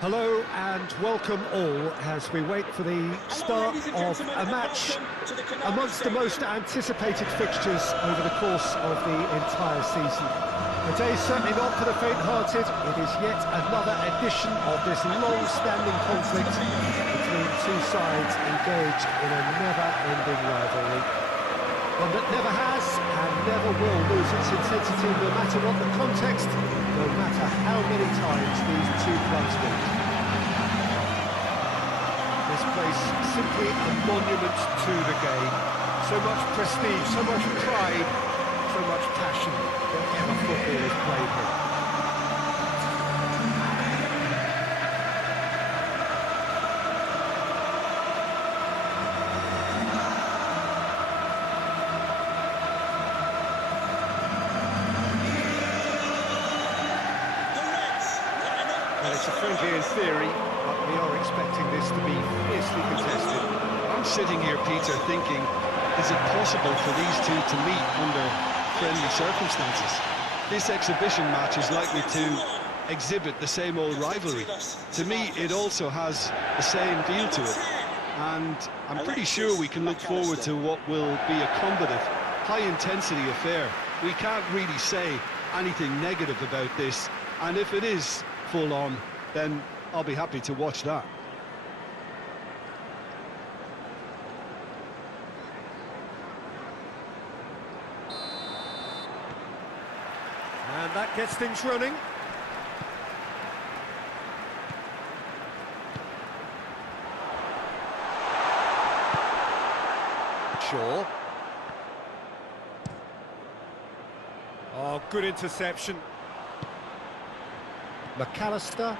Hello and welcome all as we wait for the start of a match amongst the most anticipated fixtures over the course of the entire season. The day's certainly not for the faint-hearted. It is yet another edition of this long-standing conflict between two sides engaged in a never-ending rivalry. One that never has and never will lose its intensity no matter what the context, no matter how many times these two clubs meet. This place simply a monument to the game. So much prestige, so much pride, so much passion wherever football is played here. Well, it's a friendly in theory, but we are expecting this to be fiercely contested. I'm sitting here, Peter, thinking, is it possible for these two to meet under friendly circumstances? This exhibition match is likely to exhibit the same old rivalry. To me, it also has the same feel to it. And I'm pretty sure we can look forward to what will be a combative, high-intensity affair. We can't really say anything negative about this, and if it is full on, then I'll be happy to watch that. And that gets things running. Shaw. Oh, good interception. McAllister,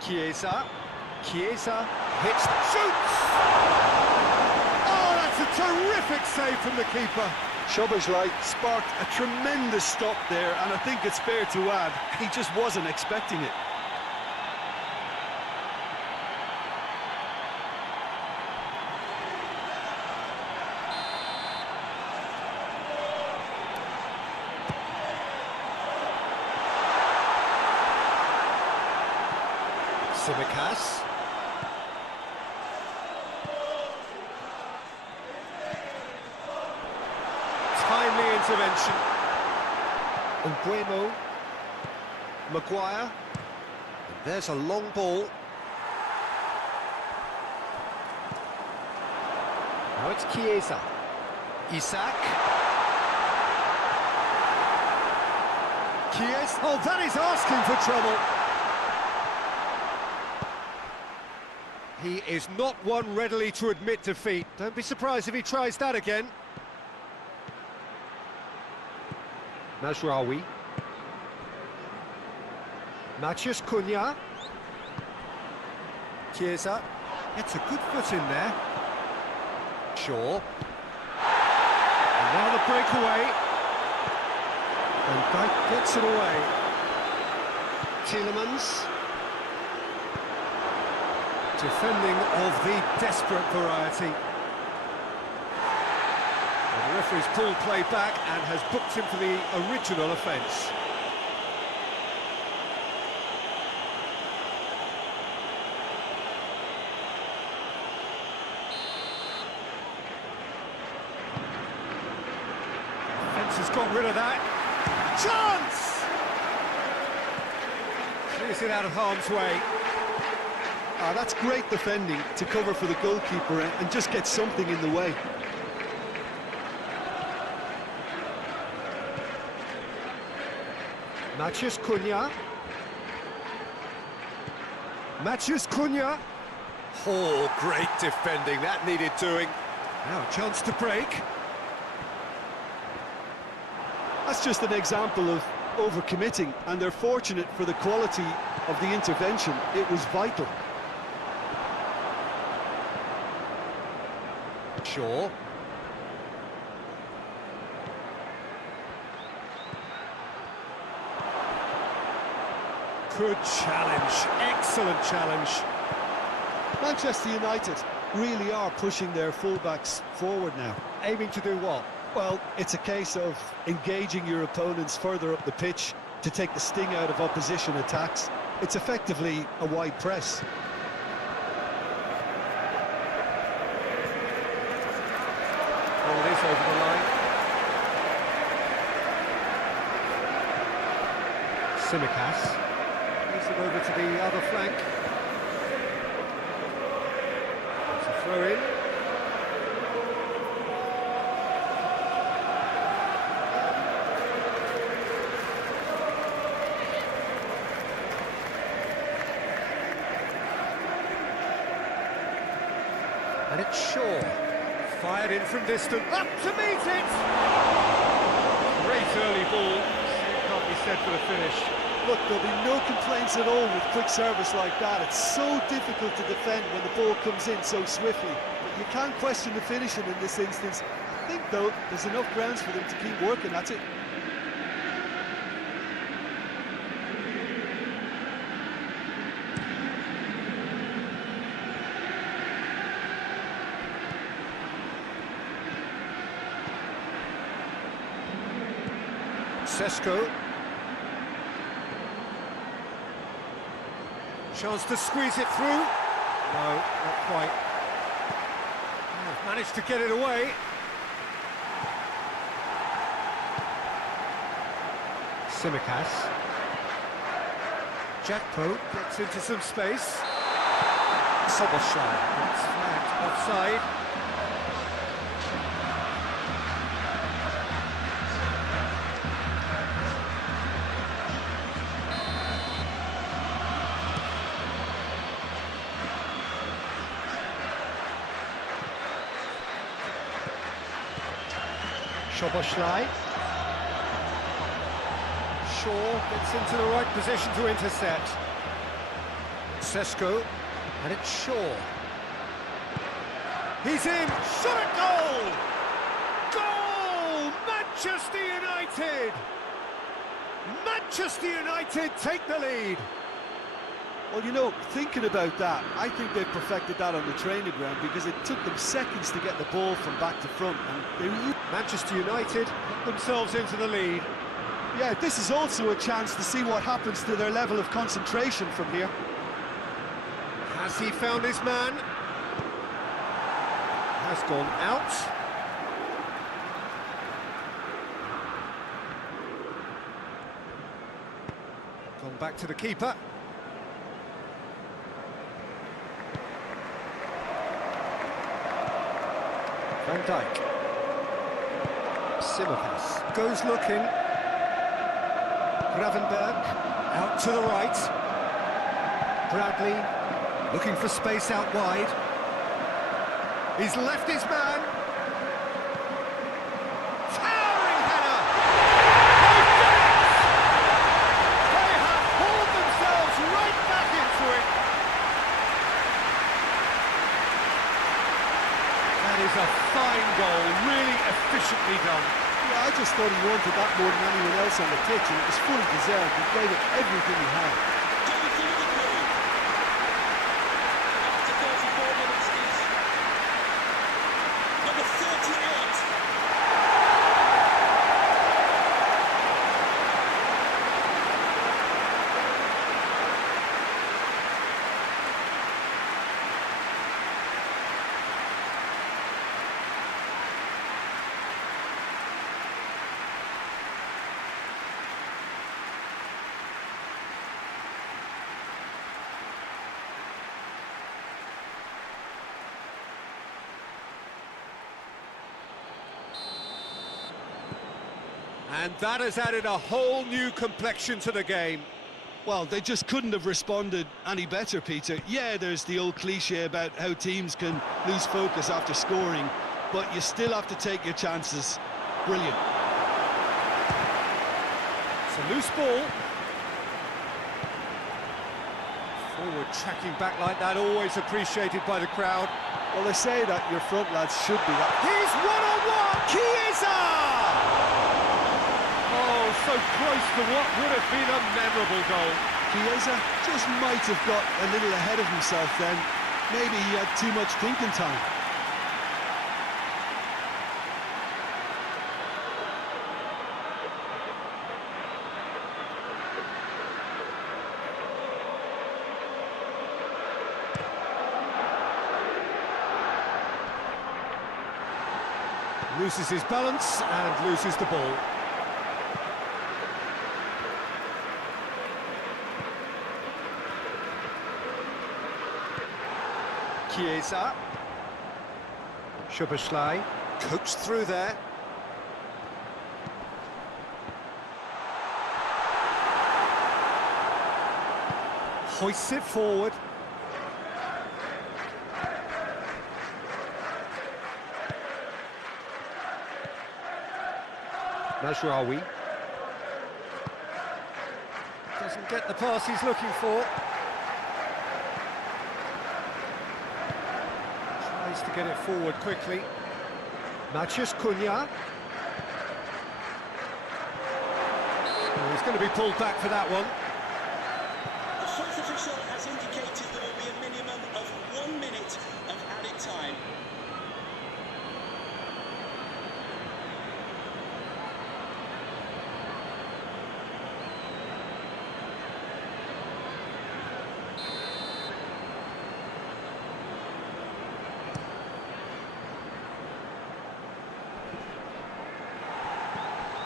Chiesa hits, shoots! Oh, that's a terrific save from the keeper. Szoboszlai sparked a tremendous stop there, and I think it's fair to add, he just wasn't expecting it. Tsimikas. Timely intervention. Nguemo. Maguire. And there's a long ball. Now it's Chiesa. Isak. Chiesa. Oh, that is asking for trouble. He is not one readily to admit defeat. Don't be surprised if he tries that again. Mazraoui. Matheus Cunha. Chiesa. Gets a good foot in there. Shaw. And now the breakaway. And Dyke gets it away. Tielemans. Defending of the desperate variety. And the referee's pulled play back and has booked him for the original offence. Defence has got rid of that. Chance! Clears it out of harm's way. That's great defending to cover for the goalkeeper and just get something in the way. Matheus Cunha. Matheus Cunha. Oh, great defending. That needed doing. Now a chance to break. That's just an example of overcommitting, and they're fortunate for the quality of the intervention. It was vital. Shaw. Good challenge, excellent challenge. Manchester United really are pushing their fullbacks forward now. Aiming to do what? Well, it's a case of engaging your opponents further up the pitch to take the sting out of opposition attacks. It's effectively a wide press. Ball is over the line. Simicas moves it over to the other flank. It's a throw in. And it's Shaw, fired in from distance, up to meet it! Great early ball, can't be said for the finish. Look, there'll be no complaints at all with quick service like that. It's so difficult to defend when the ball comes in so swiftly. But you can't question the finishing in this instance. I think, though, there's enough grounds for them to keep working at it. Sesko. Chance to squeeze it through. No, not quite. Managed to get it away. Simicas. Jackpo gets into some space. Soboslai gets flagged offside. Soboslai. Shaw gets into the right position to intercept. Sesko, and it's Shaw. He's in, shot at goal! Goal! Manchester United! Manchester United take the lead. Well, you know, thinking about that, I think they perfected that on the training ground because it took them seconds to get the ball from back to front, and they Manchester United put themselves into the lead. Yeah, this is also a chance to see what happens to their level of concentration from here. Has he found his man? Has gone out. Gone back to the keeper. Van Dijk. Simicas goes looking. Gravenberg out to the right. Bradley looking for space out wide. He's left his man. Towering header! They've done it! They have pulled themselves right back into it. That is a fine goal, really efficiently done. Yeah, I just thought he wanted that more than anyone else on the pitch, and it was fully deserved. He gave it everything he had. After 34 minutes is number 38. And that has added a whole new complexion to the game. Well, they just couldn't have responded any better, Peter. Yeah, there's the old cliche about how teams can lose focus after scoring, but you still have to take your chances. Brilliant. It's a loose ball. Forward tracking back like that, always appreciated by the crowd. Well, they say that your front lads should be that. He's one-on-one! Chiesa! Oh, so close to what would have been a memorable goal. Chiesa just might have got a little ahead of himself then. Maybe he had too much thinking time. Loses his balance and loses the ball. Chiesa. Szoboszlai, coaxed through there. Hoists it forward. Mazraoui. Doesn't get the pass he's looking for. Tries to get it forward quickly. Maciej Cunha. Oh, he's going to be pulled back for that one. The fourth official has indicated there will be a minimum of 1 minute of added time.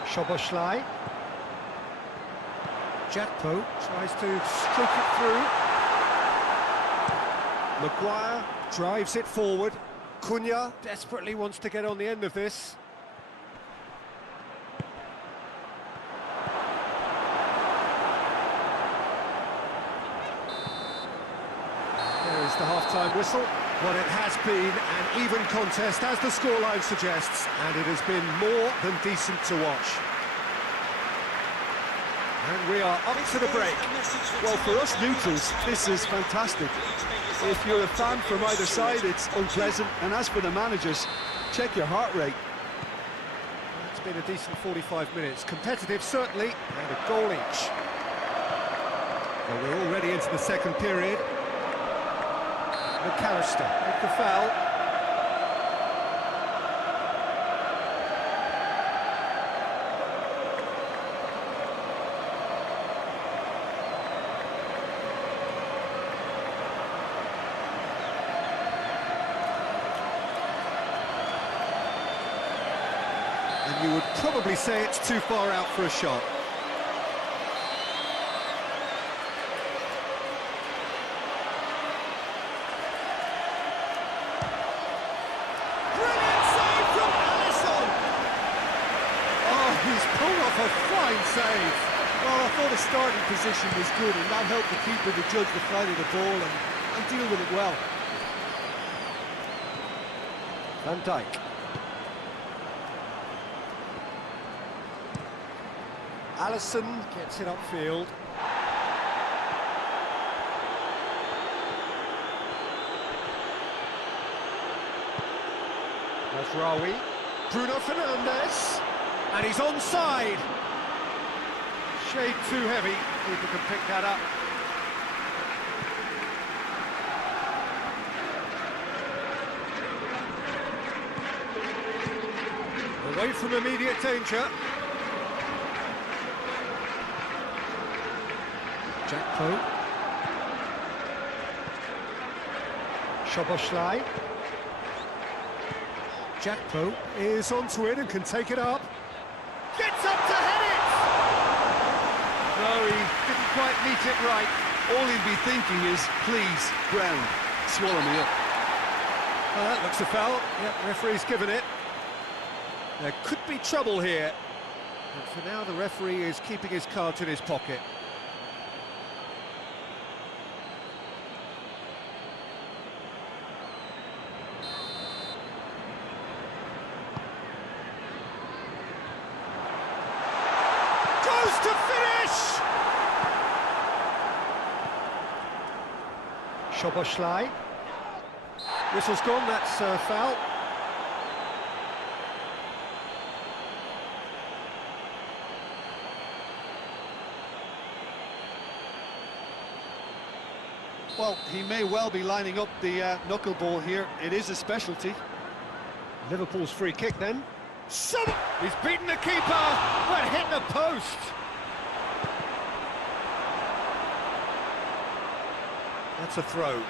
Szoboszlai. Jakpo tries to stroke it through. Maguire drives it forward. Cunha desperately wants to get on the end of this. There is the half-time whistle. Well, it has been an even contest, as the scoreline suggests, and it has been more than decent to watch. And we are up to the break. Well, for us neutrals, this is fantastic. If you're a fan from either side, it's unpleasant. And as for the managers, check your heart rate. It's been a decent 45 minutes. Competitive, certainly, and a goal each. Well, we're already into the second period. McAllister with the foul. And you would probably say it's too far out for a shot. He's pulled off a fine save. Well, I thought his starting position was good, and that helped the keeper to judge the flight of the ball and deal with it well. Van Dijk. Alisson gets it upfield. Mazraoui. Bruno Fernandes. And he's onside. Shade too heavy. Keeper can pick that up. Away from immediate danger. Jakpo. Szoboszlai. Jakpo is onto it and can take it up. Gets up to head it! No, he didn't quite meet it right. All he'd be thinking is, please, ground, swallow me up. Well, that looks a foul. Yep, referee's given it. There could be trouble here. But for now, the referee is keeping his cards in his pocket. To finish! Szoboszlai. Whistle's gone, that's a foul. Well, he may well be lining up the knuckleball here. It is a specialty. Liverpool's free kick then. He's beaten the keeper, but hit the post. That's a throw.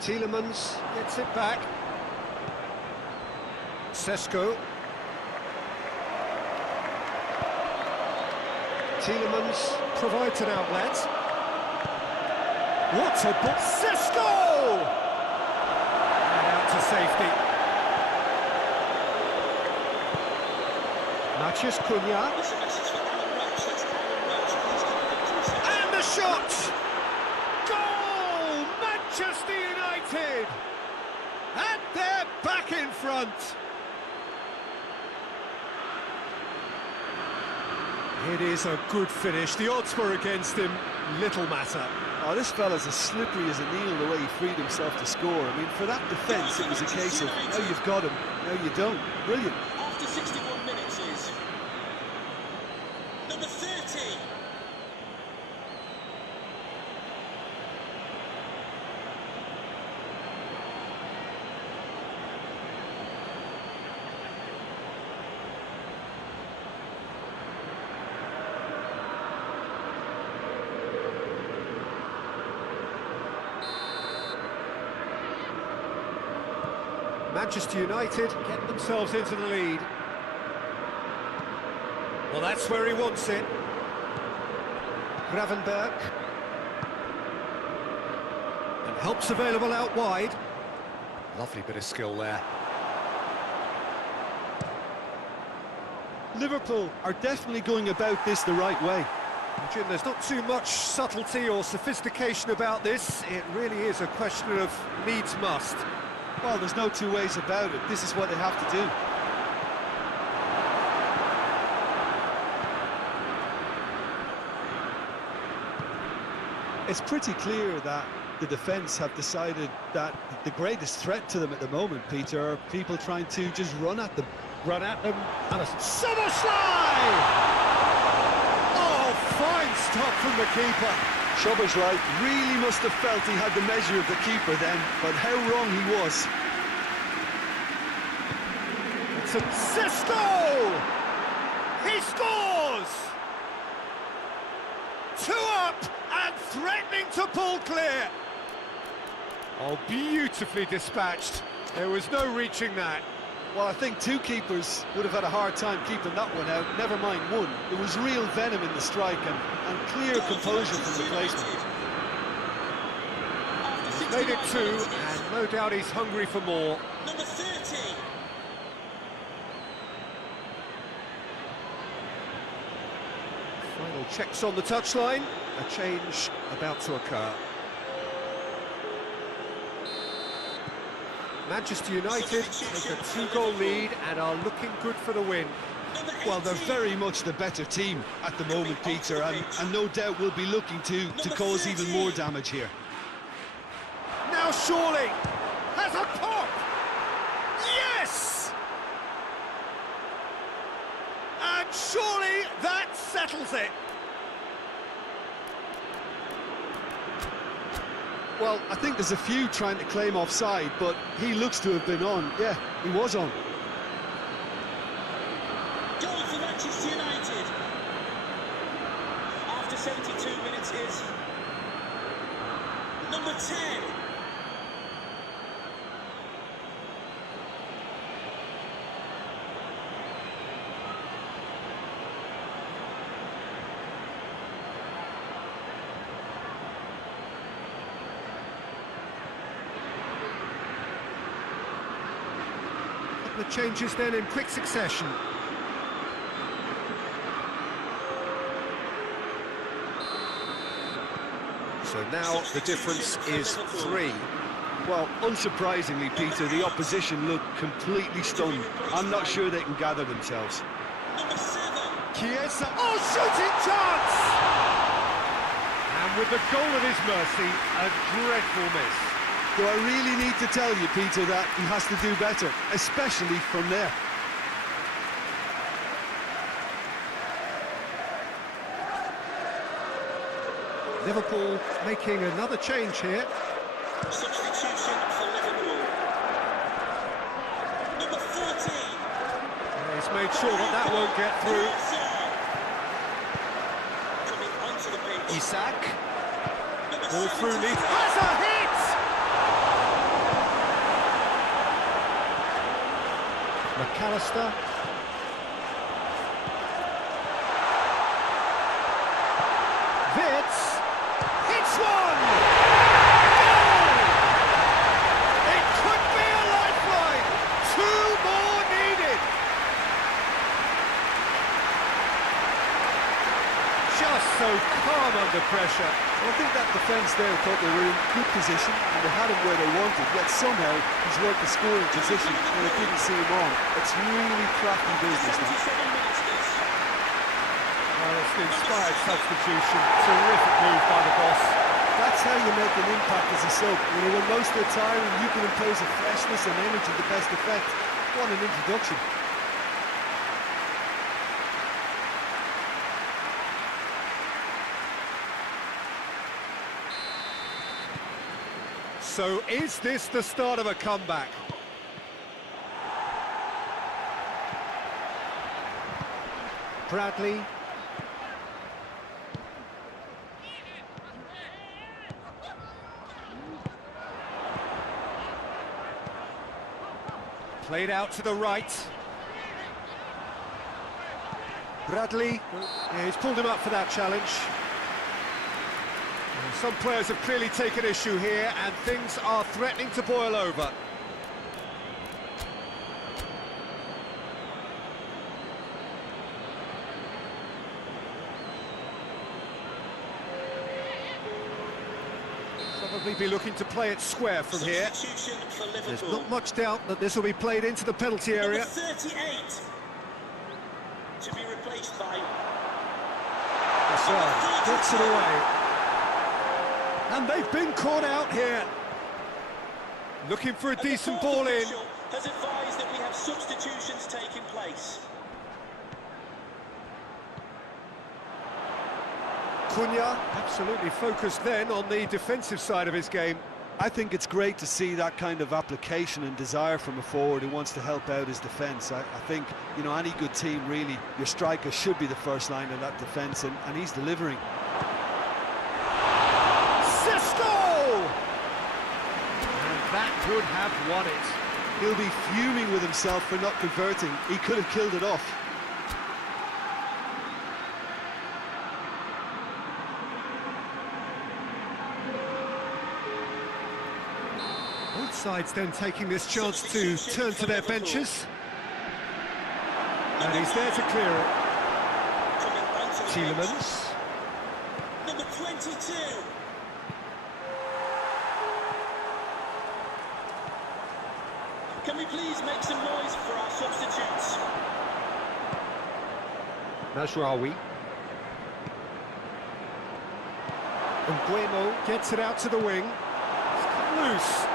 Tielemans gets it back. Sesko. Tielemans provides an outlet. What a ball! Sesko! And out to safety. Matheus Cunha. And the shot! Goal! Manchester United! And they're back in front. It is a good finish. The odds were against him. Little matter. Oh, this fella's as slippery as a needle the way he freed himself to score. I mean, for that defence, it was a case of, now you've got him, now you don't. Brilliant. After 61 minutes is number 30. Manchester United get themselves into the lead. Well, that's where he wants it. Gravenberg. And help's available out wide. Lovely bit of skill there. Liverpool are definitely going about this the right way. Jim, there's not too much subtlety or sophistication about this. It really is a question of needs must. Well, there's no two ways about it. This is what they have to do. It's pretty clear that the defence have decided that the greatest threat to them at the moment, Peter, are people trying to just run at them. Run at them, and a Szoboszlai! Oh, fine stop from the keeper. Szoboszlai really must have felt he had the measure of the keeper then, but how wrong he was. It's a Sesko! He scores! 2 up and threatening to pull clear. Oh, beautifully dispatched. There was no reaching that. Well, I think two keepers would have had a hard time keeping that one out, never mind one. There was real venom in the strike and clear composure from the placement. He's made it 2, and no doubt he's hungry for more. Number 30. Final checks on the touchline. A change about to occur. Manchester United take a 2-goal lead and are looking good for the win. Well, they're very much the better team at the moment, Peter, and no doubt will be looking to cause even more damage here. Now surely has a pop! Yes! And surely that settles it. Well, I think there's a few trying to claim offside, but he looks to have been on. Yeah, he was on. Goal for Manchester United. After 72 minutes is number 10. The changes then in quick succession. So now the difference is 3. Well, unsurprisingly, Peter, the opposition look completely stunned. I'm not sure they can gather themselves. Number 7. Chiesa, oh, shooting chance! And with the goal at his mercy, a dreadful miss. Do I really need to tell you, Peter, that he has to do better, especially from there? Liverpool making another change here. Substitution for Liverpool. Number 14. He's made sure that won't get through. Coming onto the pitch. Isak. Number Ball through 72. Leeds. Has a hit! McAllister. Vitz. Hits one! Goal! It could be a lifeline. 2 more needed. Just so calm under pressure. I think that defence there thought they were in good position and they had him where they wanted, yet somehow he's worked the scoring position and it didn't see him on. It's really crafty business now. Well, it's an inspired substitution. Terrific move by the boss. That's how you make an impact as a sub. When most are tiring, you can impose a freshness and energy to best effect. What an introduction. So is this the start of a comeback? Bradley. Played out to the right. Bradley, yeah, he's pulled him up for that challenge. Some players have clearly taken issue here, and things are threatening to boil over. Probably be looking to play it square from here. There's not much doubt that this will be played into the penalty area. Number 38 to be replaced by. Assad gets it away. And they've been caught out here. Looking for a decent ball in. Has advised that we have substitutions taking place. Cunha absolutely focused then on the defensive side of his game. I think it's great to see that kind of application and desire from a forward who wants to help out his defence. I think, you know, any good team really, your striker should be the first line of that defence, and he's delivering. That could have won it. He'll be fuming with himself for not converting. He could have killed it off. Both sides then taking this chance to turn to their benches. And he's there to clear it. Tielemans. Number 22. Can we please make some noise for our substitutes? Najraoui. Nguemo gets it out to the wing. It's cut loose.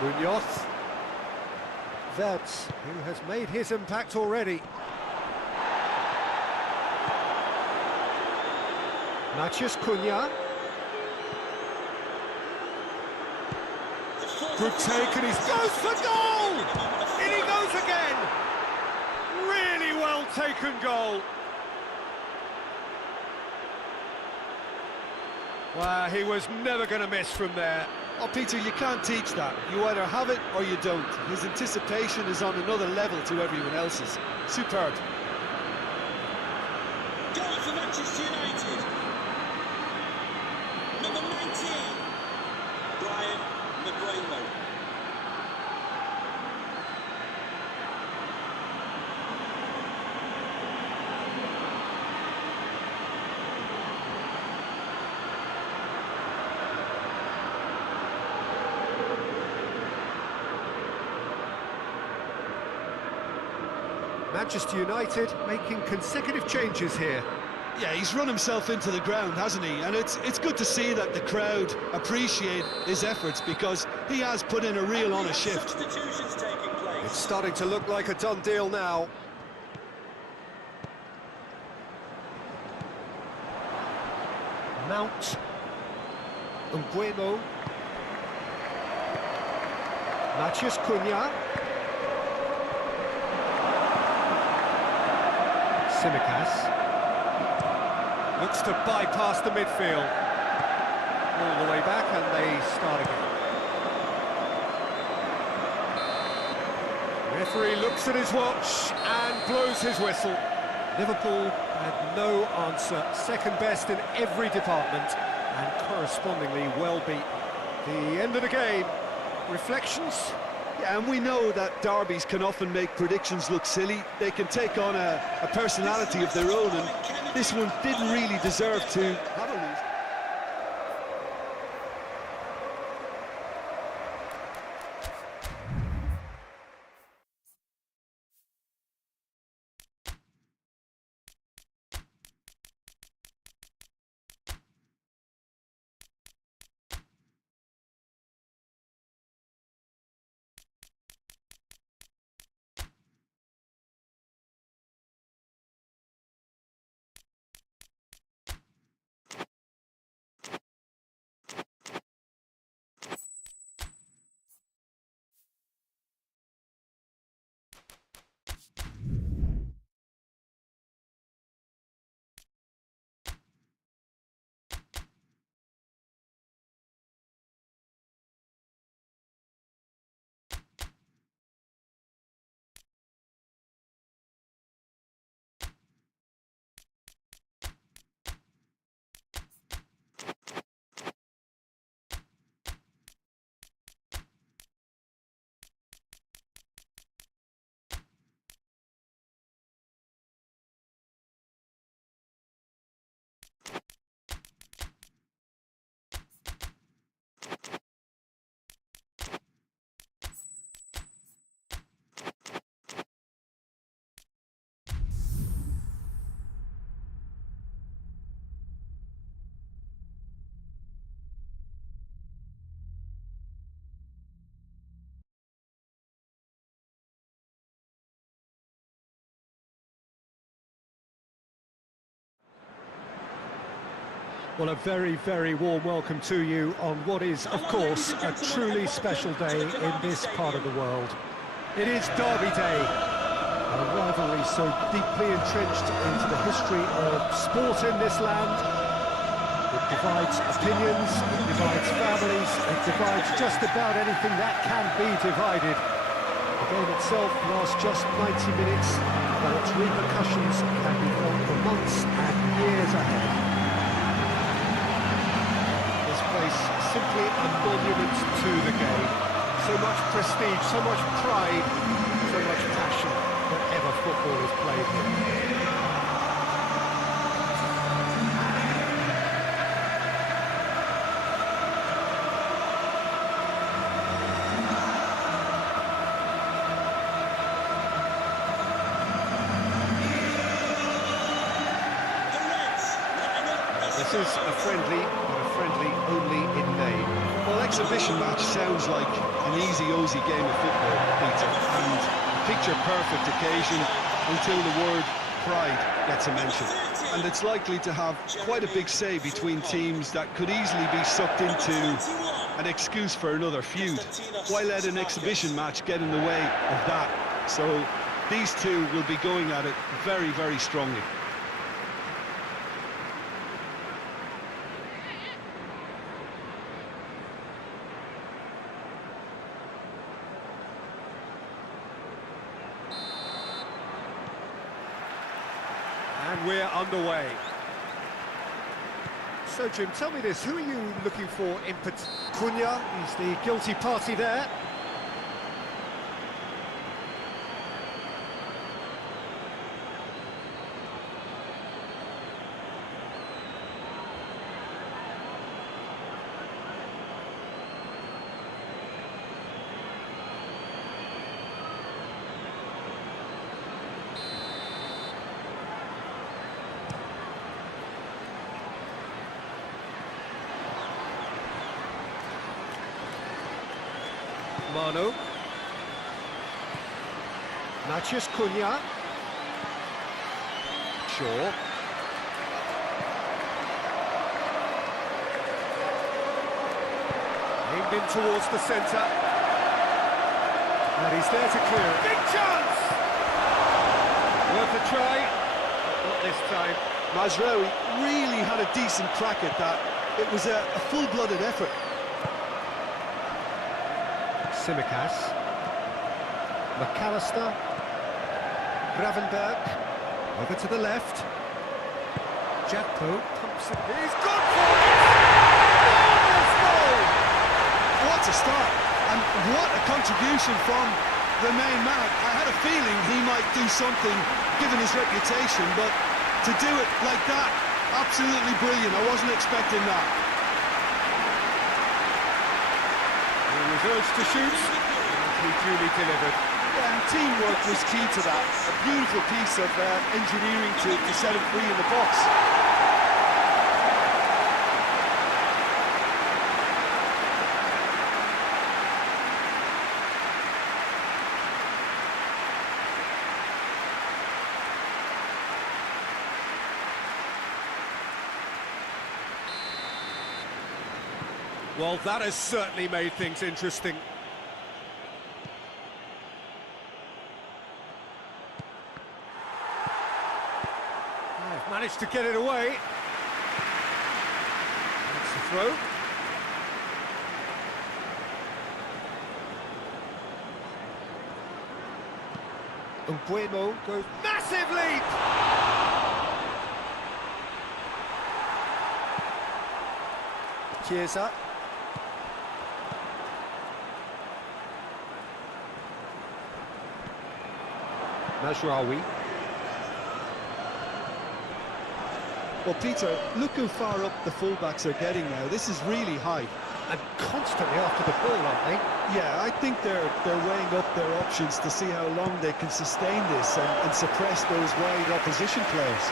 Munoz. Vitz, who has made his impact already. Matheus Cunha. Good take, and he goes for goal! In he goes again! Really well taken goal. Wow, he was never going to miss from there. Oh, Peter, you can't teach that. You either have it or you don't. His anticipation is on another level to everyone else's. Superb. Goal for Manchester United. Number 19, Brian Nguemo. Manchester United making consecutive changes here. Yeah, he's run himself into the ground, hasn't he? And it's good to see that the crowd appreciate his efforts, because he has put in a real honest shift. Substitutions taking place. It's starting to look like a done deal now. Mount. Nguemo. Matheus Cunha. Simicas looks to bypass the midfield. All the way back, and they start again. Referee looks at his watch and blows his whistle. Liverpool had no answer, second best in every department and correspondingly well beat. The end of the game, reflections? Yeah, and we know that derbies can often make predictions look silly. They can take on a personality of their own, and this one didn't really deserve to have a lose. Well, a very, very warm welcome to you on what is, of course, a truly special day in this part of the world. It is Derby Day, a rivalry so deeply entrenched into the history of sport in this land. It divides opinions, it divides families, it divides just about anything that can be divided. The game itself lasts just 90 minutes, but its repercussions can be felt for months and years ahead. Simply a monument to the game. So much prestige, so much pride, so much passion whenever football is played here. This is a friendly, but a friendly only in name. Well, exhibition match sounds like an easy-ozy game of football, Peter, and a picture-perfect occasion until the word pride gets a mention. And it's likely to have quite a big say between teams that could easily be sucked into an excuse for another feud. Why let an exhibition match get in the way of that? So these two will be going at it very, very strongly. And we're underway. So, Jim, tell me this, who are you looking for in Cunha? He's the guilty party there. Manu. Matheus Cunha. Shaw. Aimed in towards the centre. And he's there to clear it. Big chance! Worth a try, but not this time. Mazraoui really had a decent crack at that. It was a full-blooded effort. Tsimikas. McAllister. Gravenberg. Over to the left. Jakpo pumps it. He's gone for it! Marvellous goal! What a start, and what a contribution from the main man. I had a feeling he might do something, given his reputation, but to do it like that, absolutely brilliant. I wasn't expecting that. He was urged to shoot, and he duly delivered. Yeah, and teamwork was key to that. A beautiful piece of engineering to set him free in the box. Well, that has certainly made things interesting. They've managed to get it away. That's the throw. Nguemo goes massive leap! Chiesa. Mazraoui. Well, Peter, look how far up the fullbacks are getting now. This is really high. And constantly after the ball, aren't they? Yeah, I think they're weighing up their options to see how long they can sustain this and suppress those wide opposition players.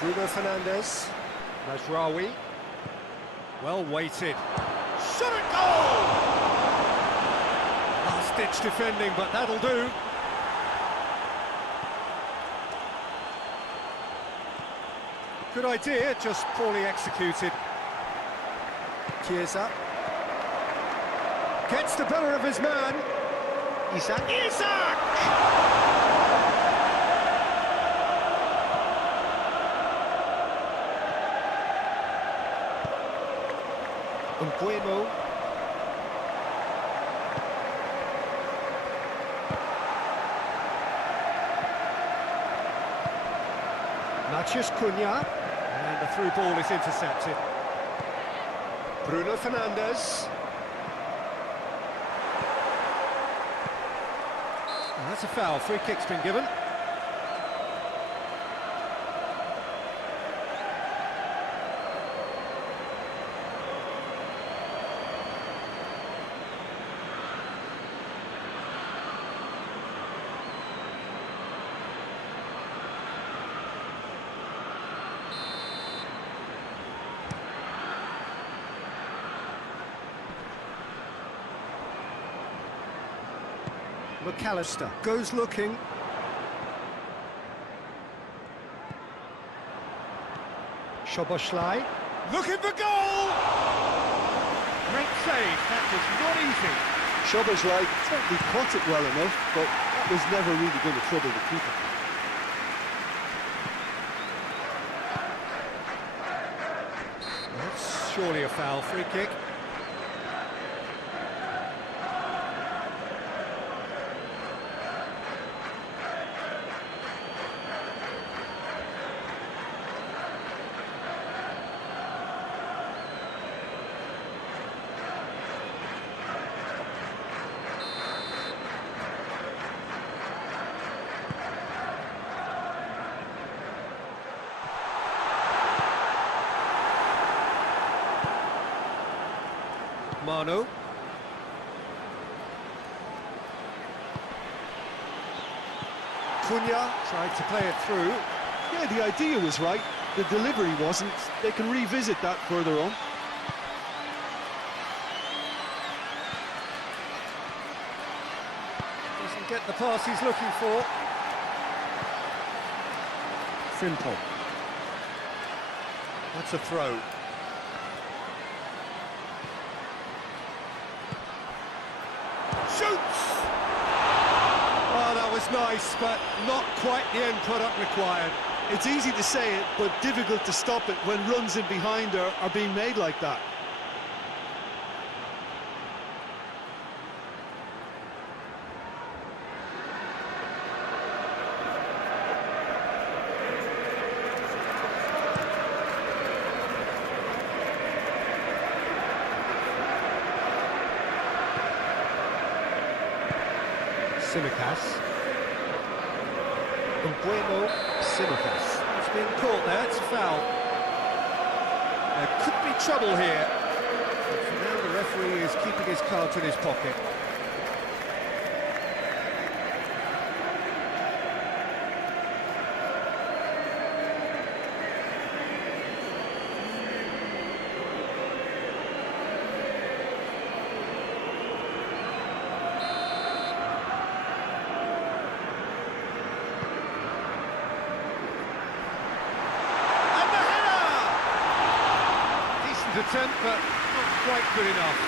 Bruno Fernandes. Mazraoui. Well weighted. Shot at goal! Last-ditch defending, but that'll do. Good idea, just poorly executed. Chiesa. Gets the better of his man. Isak. Isak! Nguemo. Matheus Cunha. And the through ball is intercepted. Bruno Fernandes. That's a foul. Free kick's been given. McAllister goes looking. Szoboszlai looking for goal! Great save, that was not easy. Szoboszlai certainly caught it well enough, but that was never really going to trouble the keeper. That's surely a foul. Free kick. Manu. Cunha tried to play it through. Yeah, the idea was right, the delivery wasn't. They can revisit that further on. Doesn't get the pass he's looking for. Simple. That's a throw. Shoots! Oh, that was nice, but not quite the end product required. It's easy to say it, but difficult to stop it when runs in behind are being made like that. Tsimikas. Bueno Tsimikas. It's been caught there, it's a foul. There could be trouble here. But for now, the referee is keeping his cards in his pocket. Attempt, but not quite good enough.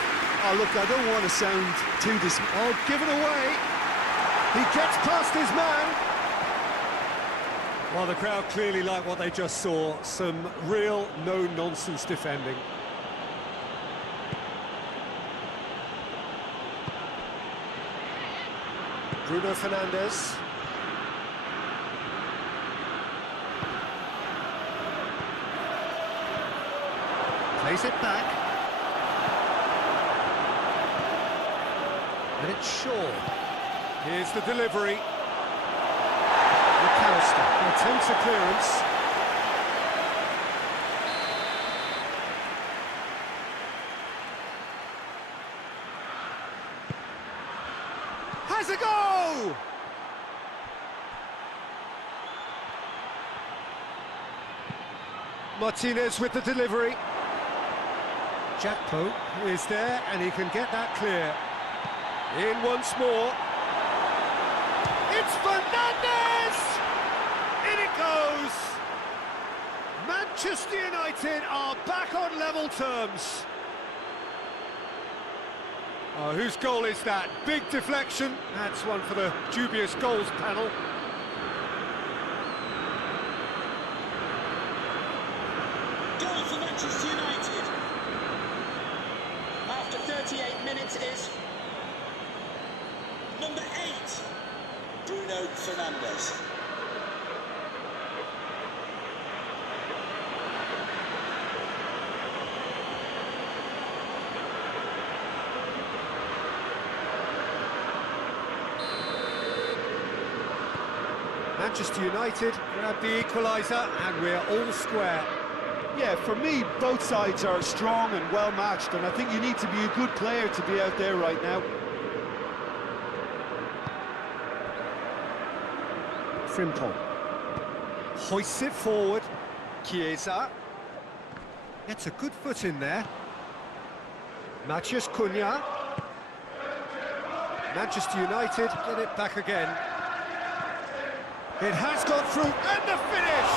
Oh, look, I don't want to sound too Oh, given away. He gets past his man. Well, the crowd clearly like what they just saw. Some real no-nonsense defending. Bruno Fernandes. Plays it back. And it's Shaw. Here's the delivery. McAllister attempts a clearance. Has a go! Martinez with the delivery. Jackpo is there, and he can get that clear. In once more. It's Fernandes! In it goes! Manchester United are back on level terms. Oh, whose goal is that? Big deflection. That's one for the dubious goals panel. Goal for Manchester United. After 38 minutes is number 8, Bruno Fernandes. Manchester United grab the equaliser, and we're all square. Yeah, for me, both sides are strong and well matched, and I think you need to be a good player to be out there right now. Frimpong hoists it forward. Chiesa gets a good foot in there. Matheus Cunha. Manchester United get it back again. It has gone through, and the finish!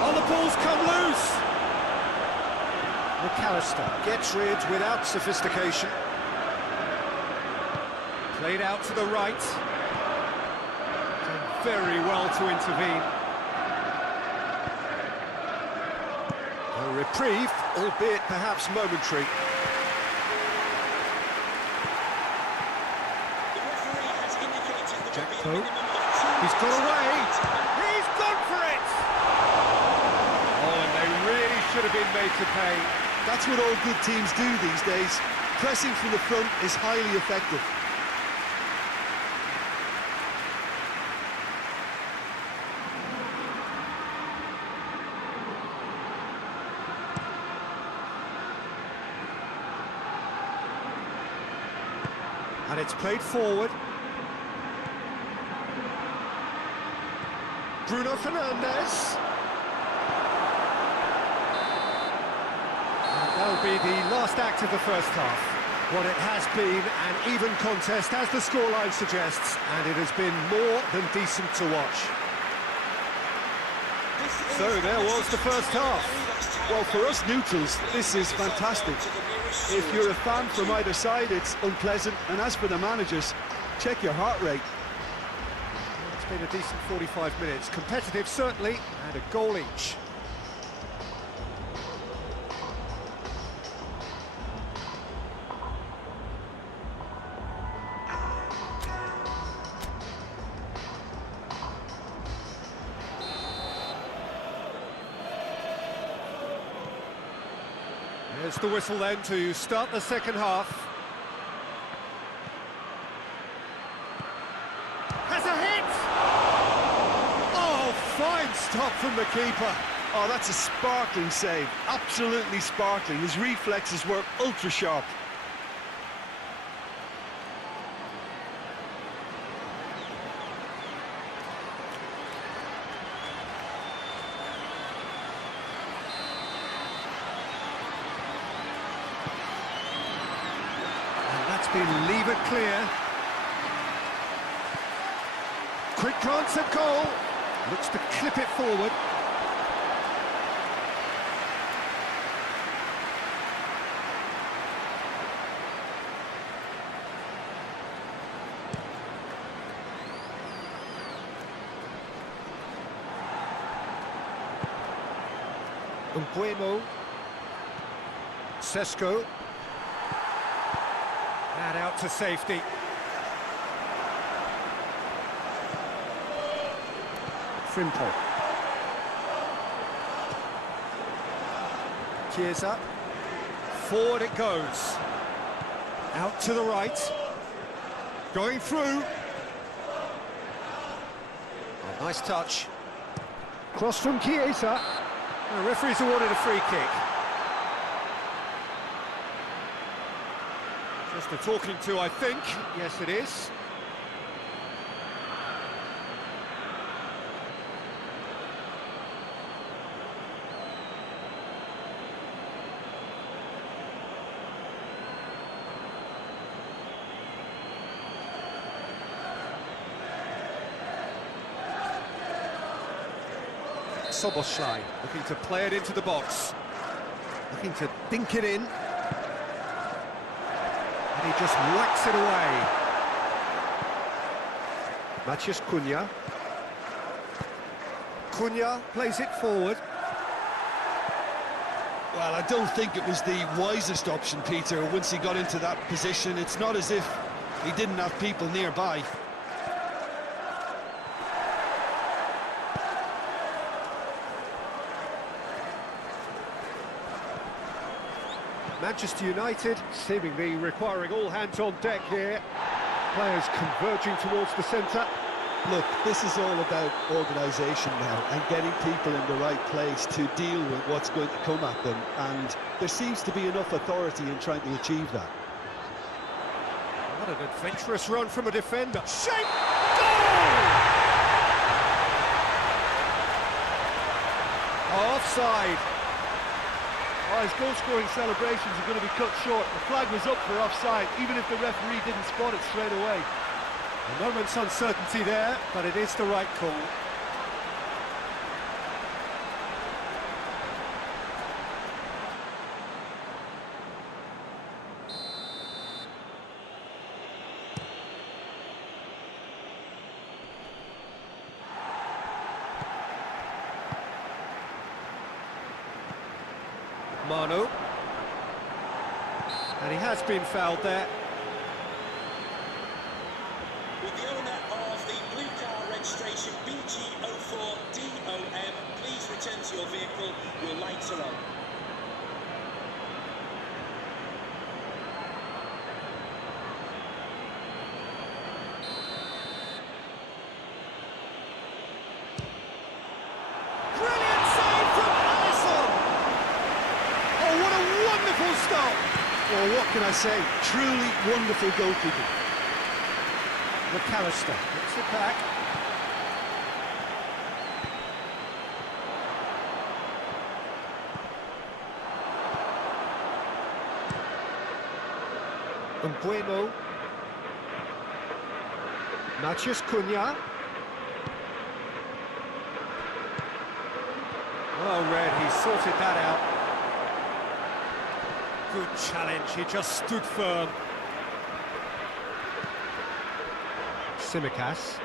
Oh, the ball's come loose! McAllister gets rid without sophistication. Played out to the right. Done very well to intervene. A reprieve, albeit perhaps momentary. The referee has indicated that Jackpo. He's got away. He's gone for it! Oh, and they really should have been made to pay. That's what all good teams do these days. Pressing from the front is highly effective. And it's played forward. Bruno Fernandes. And that'll be the last act of the first half. What it has been an even contest, as the scoreline suggests, and it has been more than decent to watch. So there was the first half. Well, for us neutrals, this is fantastic. If you're a fan from either side, it's unpleasant. And as for the managers, check your heart rate. It's been a decent 45 minutes. Competitive, certainly, and a goal each. There's the whistle then to start the second half. fine stop from the keeper. Oh, that's a sparkling save. Absolutely sparkling. His reflexes were ultra sharp. That's been levered clear. Quick glance at goal. Looks to clip it forward. Umbuemo. Sesko. And out to safety. Frimpong. Chiesa. Forward it goes. Out to the right. Going through. Oh, nice touch. Cross from Chiesa. The referee's awarded a free kick. Just a talking to, I think. Yes, it is. Soboslai looking to play it into the box. Looking to dink it in. And he just whacks it away. Matheus Cunha. Cunha plays it forward. Well, I don't think it was the wisest option, Peter, once he got into that position. It's not as if he didn't have people nearby. Manchester United seemingly requiring all hands on deck here. Players converging towards the centre. Look, this is all about organisation now and getting people in the right place to deal with what's going to come at them, and there seems to be enough authority in trying to achieve that. What an adventurous run from a defender. Shape! Goal! Offside. Oh, his goal-scoring celebrations are going to be cut short. The flag was up for offside, even if the referee didn't spot it straight away. A moment's uncertainty there, but it is the right call. Manu. And he has been fouled there. Will the owner of the blue car registration BG04DOM please return to your vehicle? Your lights are on. Brilliant save from Alisson! Oh, what a wonderful stop! Well, what can I say? Truly wonderful goalkeeping. McAllister gets it back. Umbuemo. Matheus Cunha. Well read, he sorted that out. Good challenge, he just stood firm. Tsimikas.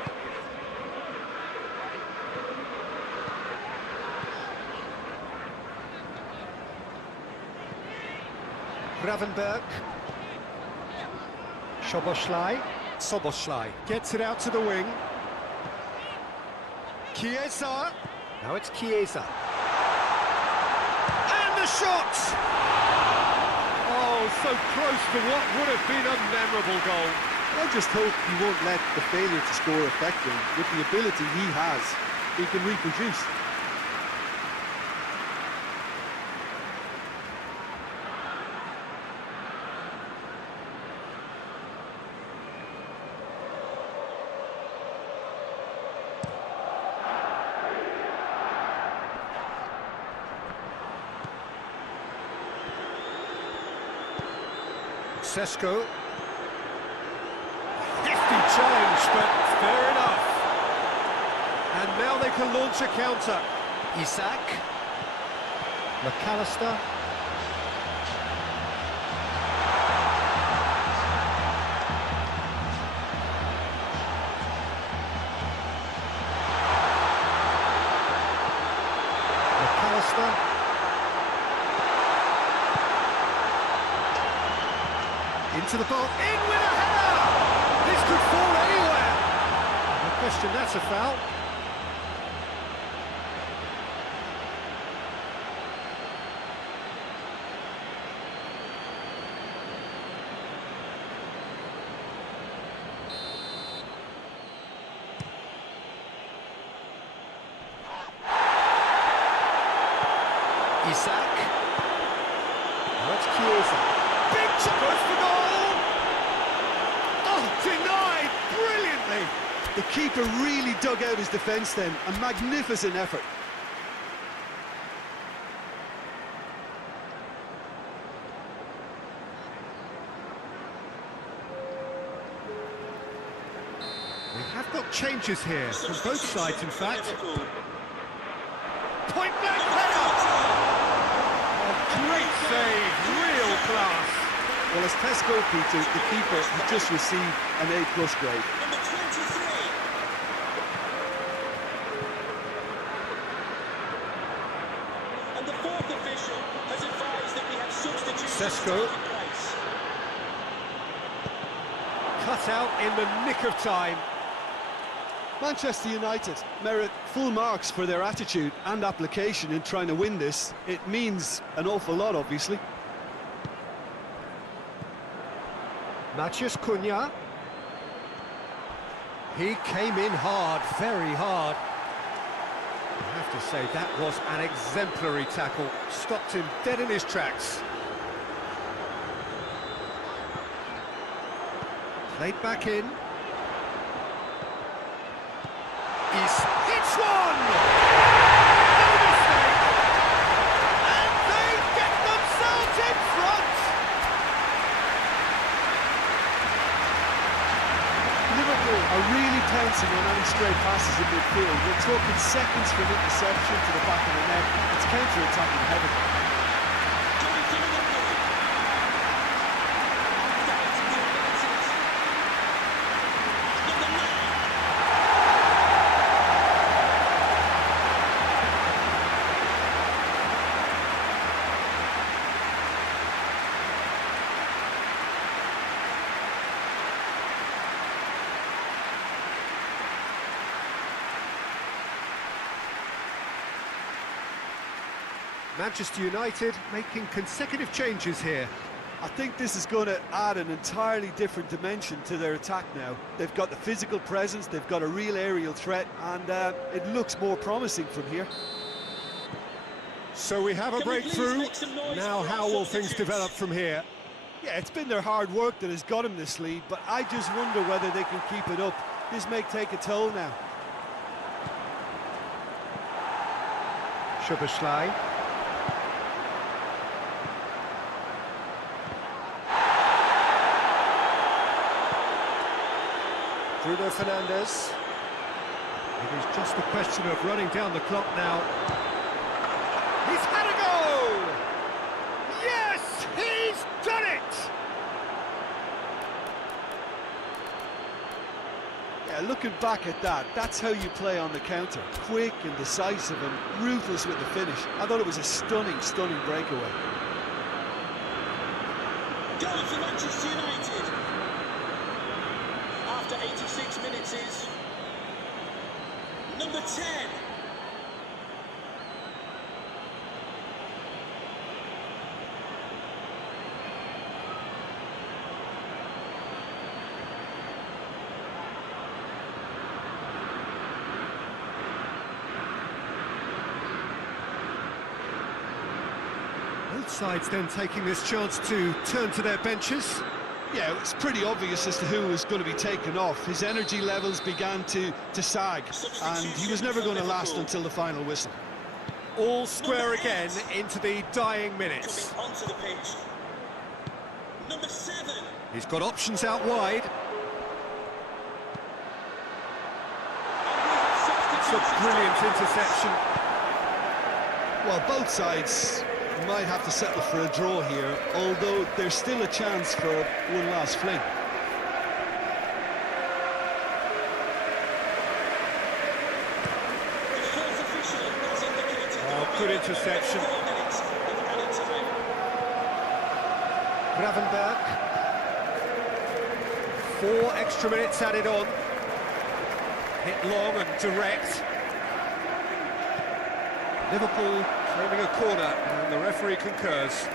Gravenberg. Soboslai gets it out to the wing. Chiesa. Now it's Chiesa. And the shot! Oh, so close to what would have been a memorable goal. I just hope he won't let the failure to score affect him. With the ability he has, he can reproduce. Sesko. Hefty challenge, but fair enough. And now they can launch a counter. Isak. McAllister. McAllister. Into the ball, in with a header! This could fall anywhere! No question, that's a foul. Isak. That's Chiesa. Big chance for goal! Oh, denied brilliantly! The keeper really dug out his defence then. A magnificent effort. We have got changes here, from both sides in fact. Point blank header! Oh, great save, real class. Well, as Pes goalkeeper, the keeper has just received an A+ grade. Number 23. And the fourth official has advised that we have substitutions Sesko. taking place. Cut out in the nick of time. Manchester United merit full marks for their attitude and application in trying to win this. It means an awful lot, obviously. Matheus Cunha. He came in hard, very hard. I have to say, that was an exemplary tackle. Stopped him dead in his tracks. Played back in. Hits one! No mistake! And they get themselves in front! Liverpool are really pouncing on any stray passes in midfield. We're talking seconds from interception to the back of the net. It's counter-attacking heaven. Going to Liverpool. After 82 minutes. Number 9. Manchester United making consecutive changes here. I think this is going to add an entirely different dimension to their attack now. They've got the physical presence, they've got a real aerial threat, and it looks more promising from here. So we have a Can we please breakthrough. make some noise Now for how our will things substitutes? develop from here? Yeah, it's been their hard work that has got them this lead, but I just wonder whether they can keep it up. This may take a toll now. Szoboszlai. Bruno Fernandes. It is just a question of running down the clock now. He's had a go! Yes, he's done it! Yeah, looking back at that, that's how you play on the counter. Quick and decisive and ruthless with the finish. I thought it was a stunning, stunning breakaway. Goal for Manchester United. After 86 minutes is number 10. Both sides then taking this chance to turn to their benches. Yeah, it's pretty obvious as to who was going to be taken off. His energy levels began to sag, and he was never going to last until the final whistle. All square again into the dying minutes. Coming onto the pitch. Number 7. He's got options out wide. It's a brilliant interception. Well, both sides might have to settle for a draw here, although there's still a chance for one last fling. Oh, good interception. Gravenberg. 4 extra minutes added on. Hit long and direct. Liverpool claiming a corner, and the referee concurs.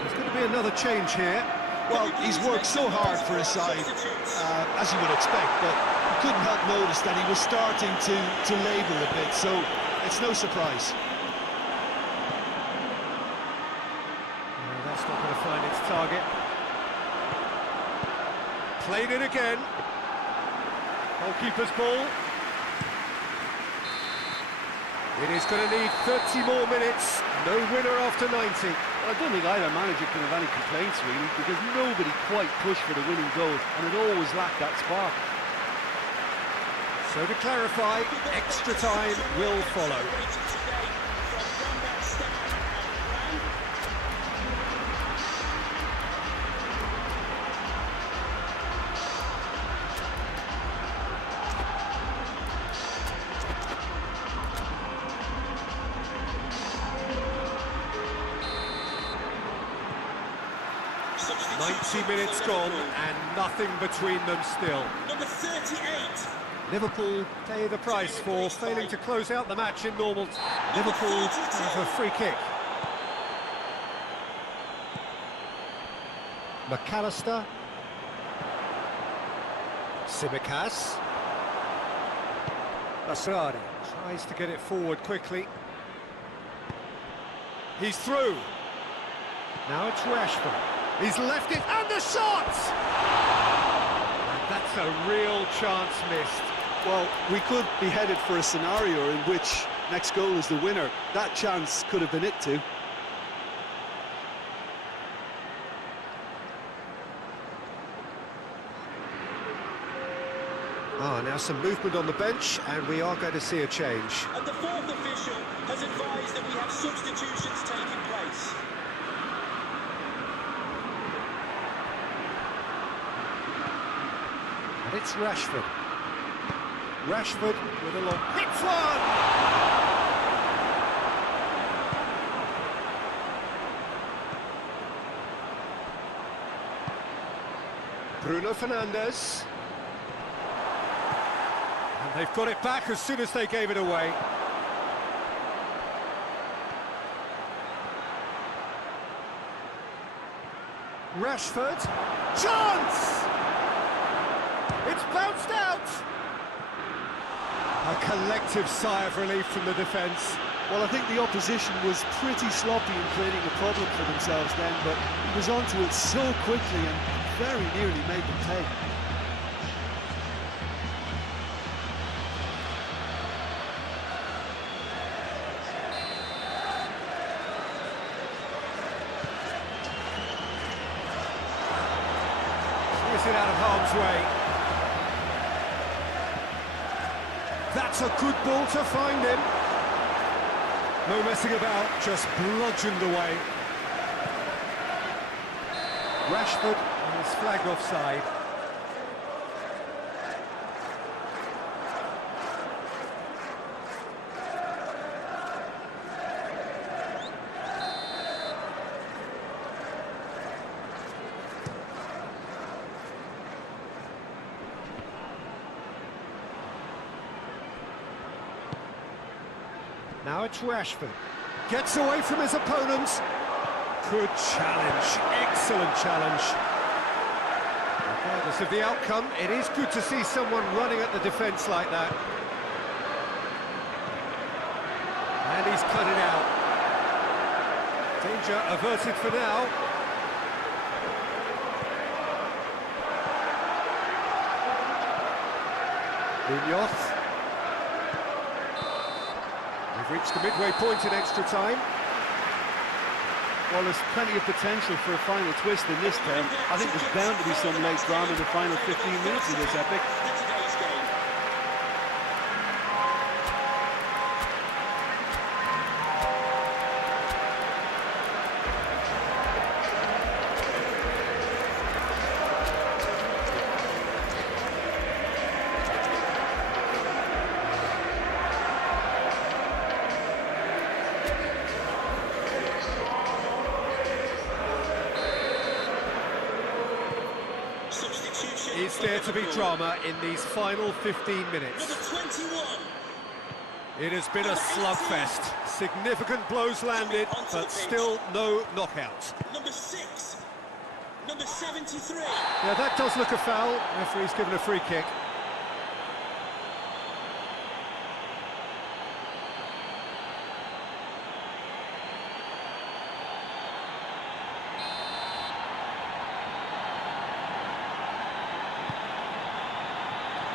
There's going to be another change here. Well, he's worked so hard for his side, as you would expect, but you couldn't help notice that he was starting to label a bit, so it's no surprise. That's not going to find its target. Played it again. Goalkeeper's ball. It is going to need 30 more minutes. No winner after 90. I don't think either manager can have any complaints, really, because nobody quite pushed for the winning goal, and it always lacked that spark. So to clarify, extra time will follow. 90 minutes gone and nothing between them still. Number 38. Liverpool pay the price for failing to close out the match in normal. Liverpool have a free kick. McAllister. Tsimikas. Asrari tries to get it forward quickly. He's through. Now it's Rashford. He's left it, and the shot! That's a real chance missed. Well, we could be headed for a scenario in which next goal is the winner. That chance could have been it too. Now some movement on the bench, and we are going to see a change. And the fourth official has advised that we have substitutions taking place. And it's Rashford. Rashford with a long hits one! Bruno Fernandes. And they've got it back as soon as they gave it away. Rashford. Chance! It's bounced out! A collective sigh of relief from the defence. Well, I think the opposition was pretty sloppy in creating a problem for themselves then, but he was onto it so quickly and very nearly made them pay. Clears it out of harm's way. That's a good ball to find him. No messing about, just bludgeoned away. Rashford is flagged offside. Now it's Rashford. Gets away from his opponents. Good challenge. Excellent challenge. Regardless of the outcome, it is good to see someone running at the defence like that. And he's cut it out. Danger averted for now. Munoz. We've reached the midway point in extra time. Well, there's plenty of potential for a final twist in this term. I think there's bound to be some late drama in the final 15 minutes of this epic. Today's game. Is there to be drama in these final 15 minutes? Number 21. It has been a slugfest. Significant blows landed, but still no knockout. Number 6. Number 73. Yeah, that does look a foul. Referee's given a free kick.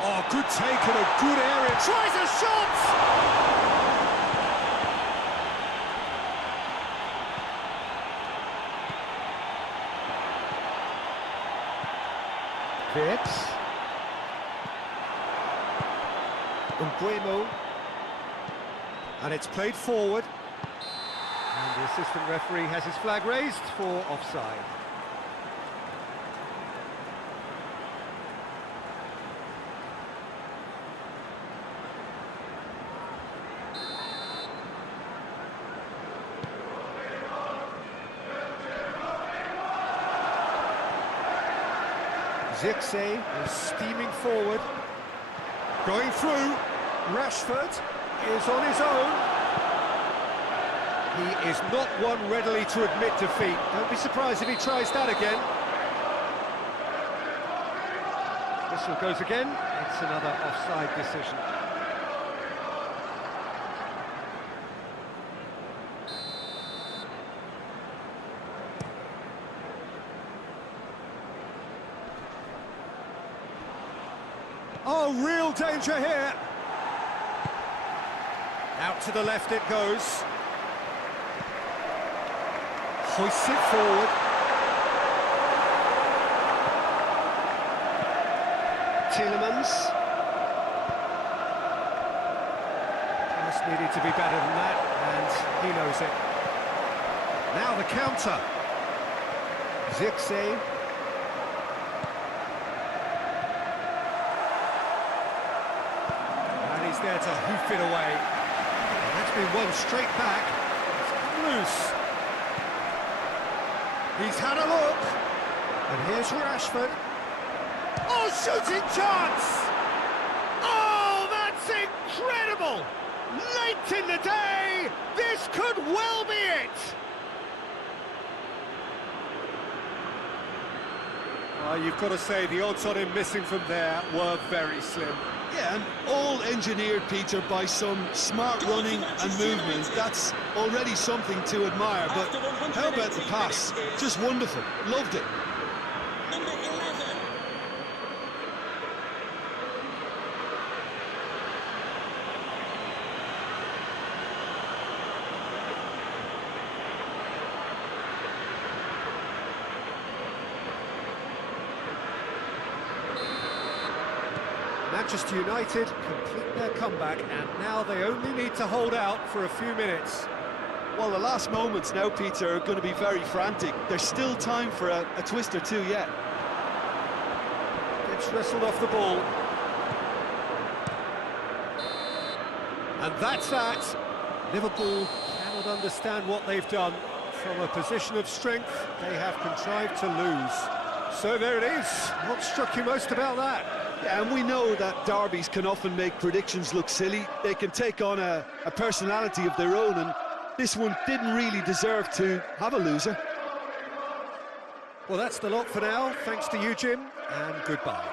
Oh, good take and a good area. Tries a shot! Phipps. Umbuemo. And it's played forward. And the assistant referee has his flag raised for offside. Zirkzee is steaming forward, going through. Rashford is on his own. He is not one readily to admit defeat. Don't be surprised if he tries that again. Whistle goes again. It's another offside decision. Oh, real danger here. Out to the left it goes. Hoists it forward. Tielemans. Pass needed to be better than that, and he knows it. Now the counter. Zirkzee. He's there to hoof it away. And that's been won straight back. It's come loose. He's had a look. And here's Rashford. Oh, shooting chance! Oh, that's incredible! Late in the day, this could well be it! You've got to say the odds on him missing from there were very slim. Yeah, and all engineered, Peter, by some smart running and movement. That's already something to admire, but how about the pass? Just wonderful. Loved it. Number 11. Manchester United complete their comeback, and now they only need to hold out for a few minutes. Well, the last moments now, Peter, are going to be very frantic. There's still time for a twist or two yet. Gets wrestled off the ball. And that's that. Liverpool cannot understand what they've done. From a position of strength, they have contrived to lose. So there it is. What struck you most about that? Yeah, and we know that derbies can often make predictions look silly. They can take on a personality of their own, and this one didn't really deserve to have a loser. Well, that's the lot for now. Thanks to you, Jim, and goodbye.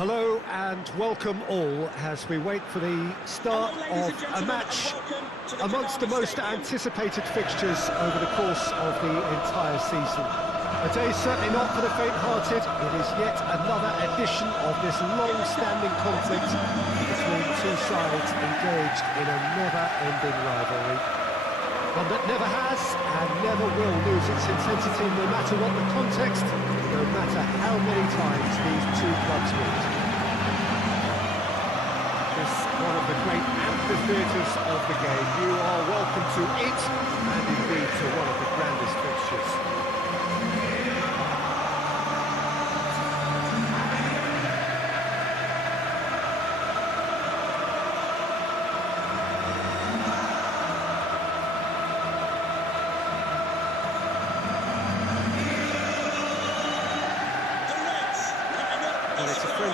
Hello and welcome all as we wait for the start of a match amongst the most anticipated fixtures over the course of the entire season. A day certainly not for the faint-hearted. It is yet another edition of this long-standing conflict between two sides engaged in a never-ending rivalry. One that never has and never will lose its intensity no matter what the context, no matter how many times these two clubs meet. This is one of the great amphitheatres of the game. You are welcome to it and indeed to one of the grandest fixtures.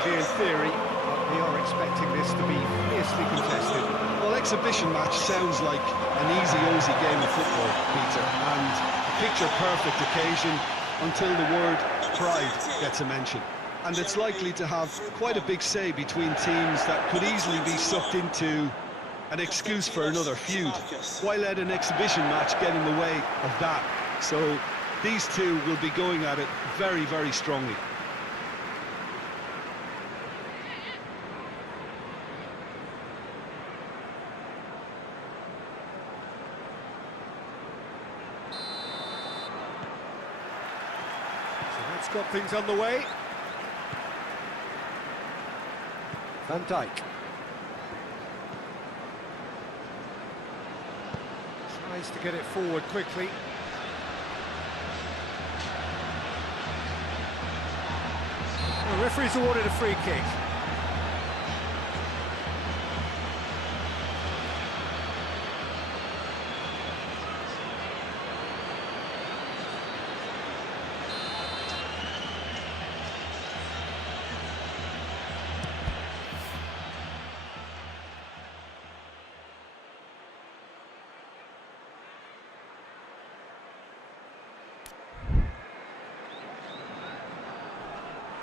In theory, but we are expecting this to be fiercely contested. Well, exhibition match sounds like an easy-ozy game of football, Peter, and a picture-perfect occasion until the word pride gets a mention. And it's likely to have quite a big say between teams that could easily be sucked into an excuse for another feud. Why let an exhibition match get in the way of that? So these two will be going at it very, very strongly. That's got things underway. Van Dijk. Tries to get it forward quickly. The referee's awarded a free kick.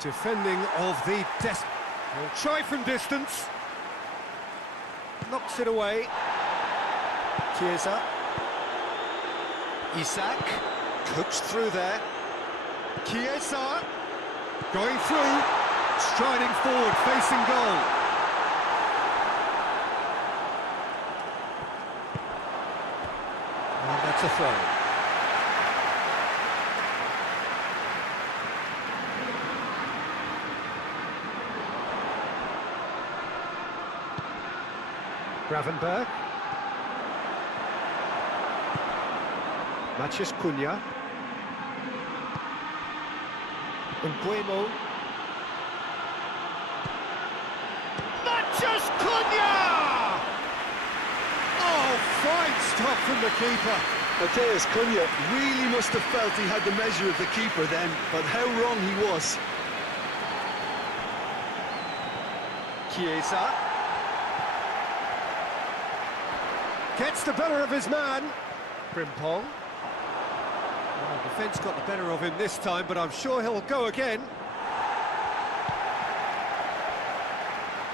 Defending of the will try from distance. Knocks it away. Chiesa. Isak. Cooks through there. Chiesa. Going through. Striding forward, facing goal. And that's a throw. Gravenberg. Matheus Cunha. Nguemo. Matheus Cunha! Oh, fine stop from the keeper. Matheus Cunha really must have felt he had the measure of the keeper then, but how wrong he was. Chiesa. Gets the better of his man. Frimpong. Well, defence got the better of him this time, but I'm sure he'll go again.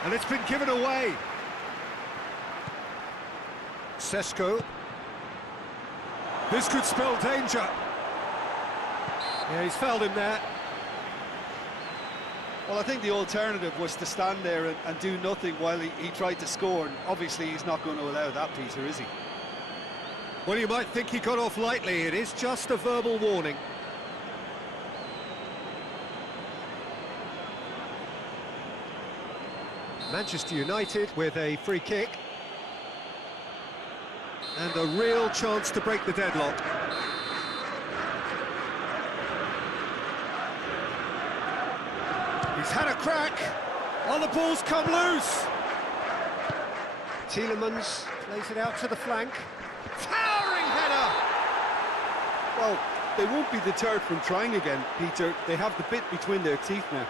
And it's been given away. Sesko. This could spell danger. Yeah, he's fouled him there. Well, I think the alternative was to stand there and do nothing while he tried to score, and obviously he's not going to allow that, Peter, is he? Well, you might think he got off lightly. It is just a verbal warning. Manchester United with a free kick. And a real chance to break the deadlock. He's had a crack. Oh, the ball's come loose. Tielemans plays it out to the flank. Towering header! Well, they won't be deterred from trying again, Peter. They have the bit between their teeth now.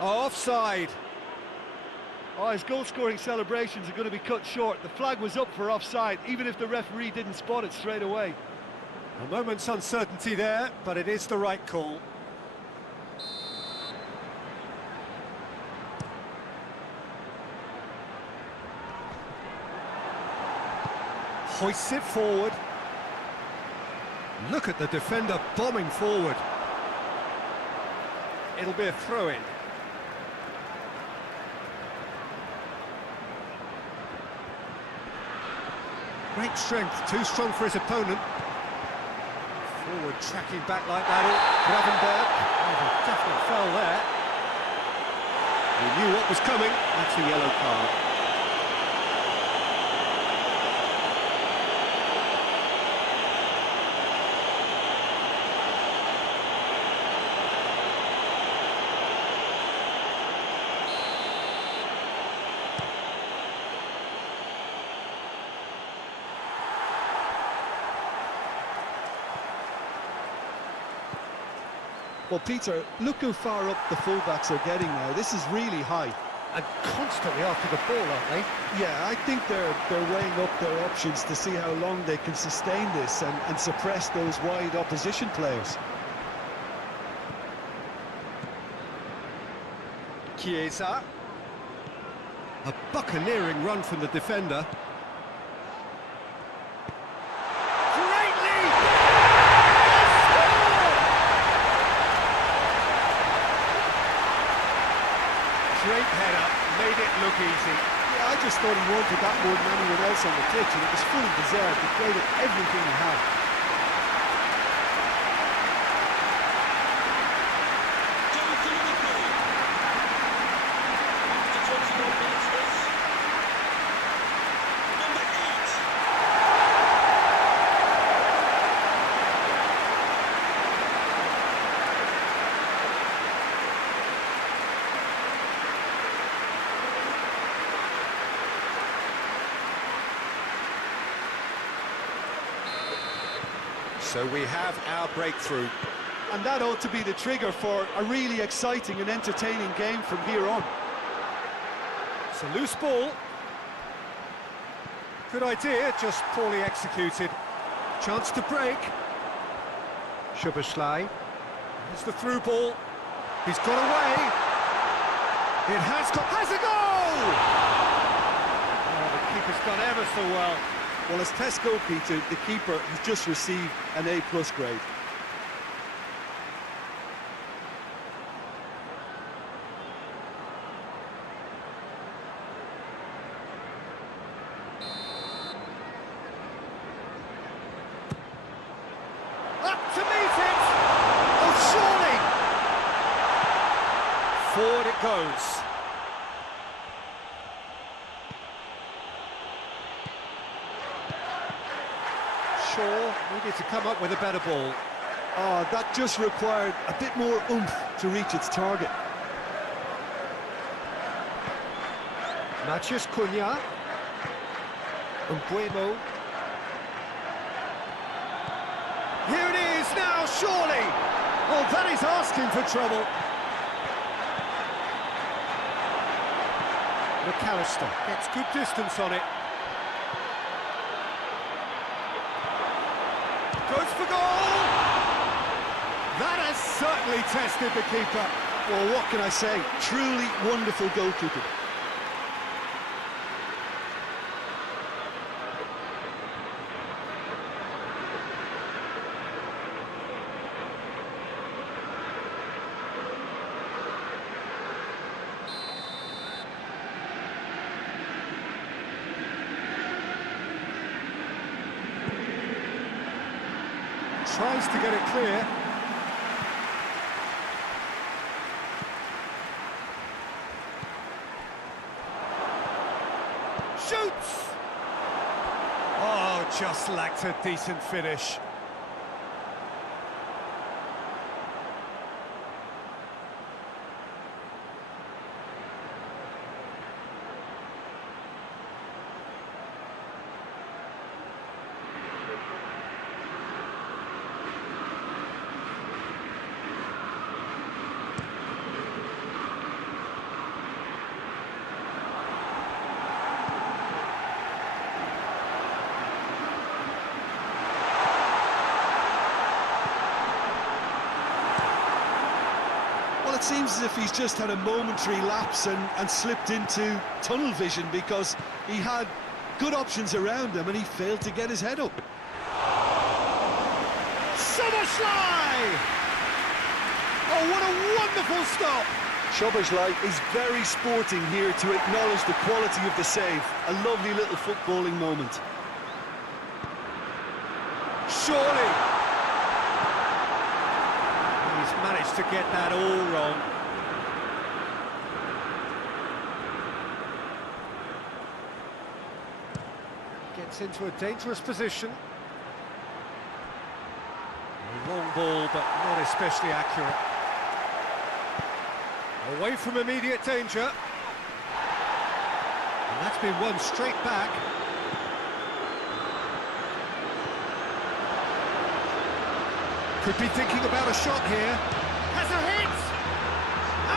Oh, offside. Oh, his goal-scoring celebrations are going to be cut short. The flag was up for offside, even if the referee didn't spot it straight away. A moment's uncertainty there, but it is the right call. Hoists it forward. Look at the defender bombing forward. It'll be a throw-in. Great strength, too strong for his opponent. Forward tracking back like that. Gravenberg. Oh, a definite foul there. He knew what was coming. That's a yellow card. Well, Peter, look how far up the fullbacks are getting now. This is really high. And constantly after the ball, aren't they? Yeah, I think they're weighing up their options to see how long they can sustain this and suppress those wide opposition players. Chiesa. A buccaneering run from the defender. Great header, made it look easy. Yeah, I just thought he wanted that more than anyone else on the pitch, and it was fully deserved. He played at everything he had. So we have our breakthrough. And that ought to be the trigger for a really exciting and entertaining game from here on. It's a loose ball. Good idea, just poorly executed. Chance to break. Szoboszlai. There's the through ball. He's got away. It has a goal! Oh, the keeper's done ever so well. Well, as Tesco, Peter, the keeper has just received an A+ grade. Up to meet it! Oh, surely! Forward it goes. Shaw needed to come up with a better ball. Oh, that just required a bit more oomph to reach its target. Matheus Cunha. Mbuemo. Here it is now, surely! Oh, that is asking for trouble. McAllister gets good distance on it. Goes for goal! That has certainly tested the keeper. Well, what can I say? Truly wonderful goalkeeping. Tries to get it clear. Shoots! Oh, just lacked a decent finish. Well, it seems as if he's just had a momentary lapse and slipped into tunnel vision, because he had good options around him and he failed to get his head up. Szoboszlai! Oh, what a wonderful stop! Szoboszlai is very sporting here to acknowledge the quality of the save. A lovely little footballing moment. Surely! He's managed to get that all wrong. Gets into a dangerous position. A long ball, but not especially accurate. Away from immediate danger. And that's been won straight back. Could be thinking about a shot here. Has a hit!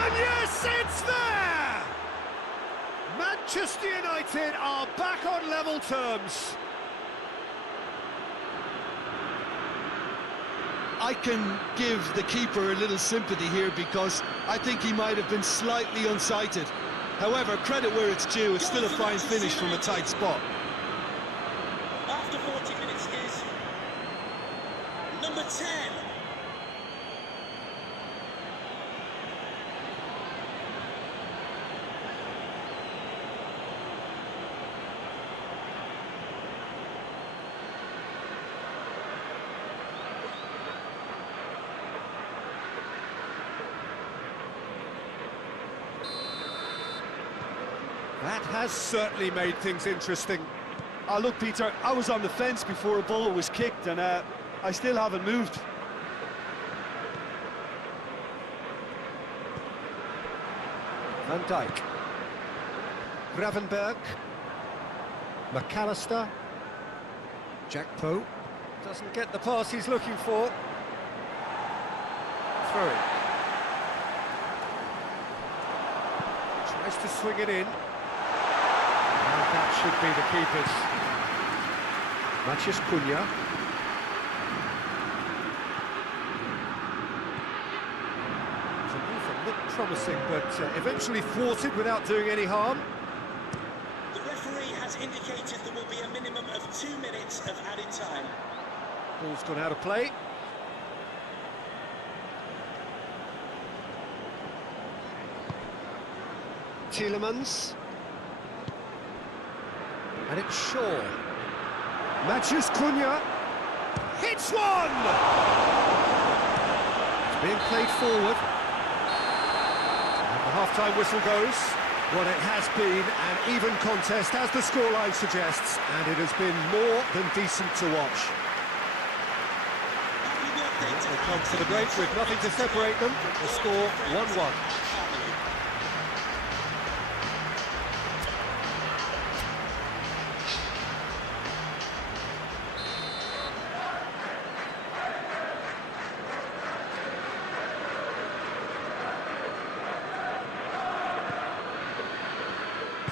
And yes, it's there! Manchester United are back on level terms. I can give the keeper a little sympathy here, because I think he might have been slightly unsighted. However, credit where it's due, it's still a fine finish from a tight spot. After 40 minutes is number 10. That has certainly made things interesting. Oh, look, Peter, I was on the fence before a ball was kicked, and I still haven't moved. Van Dijk. Gravenberg. McAllister. Jack Poe. Doesn't get the pass he's looking for. Throw it. Tries to swing it in. And that should be the keeper's. Maciej Cunha. The move looked promising, but eventually thwarted without doing any harm. The referee has indicated there will be a minimum of 2 minutes of added time. Ball's gone out of play. Tielemans. And it's Shaw. Maciej Cunha. Hits one! It's being played forward. And the half-time whistle goes. Well, it has been an even contest, as the scoreline suggests, and it has been more than decent to watch. They come for the break with nothing to separate them. The score 1-1.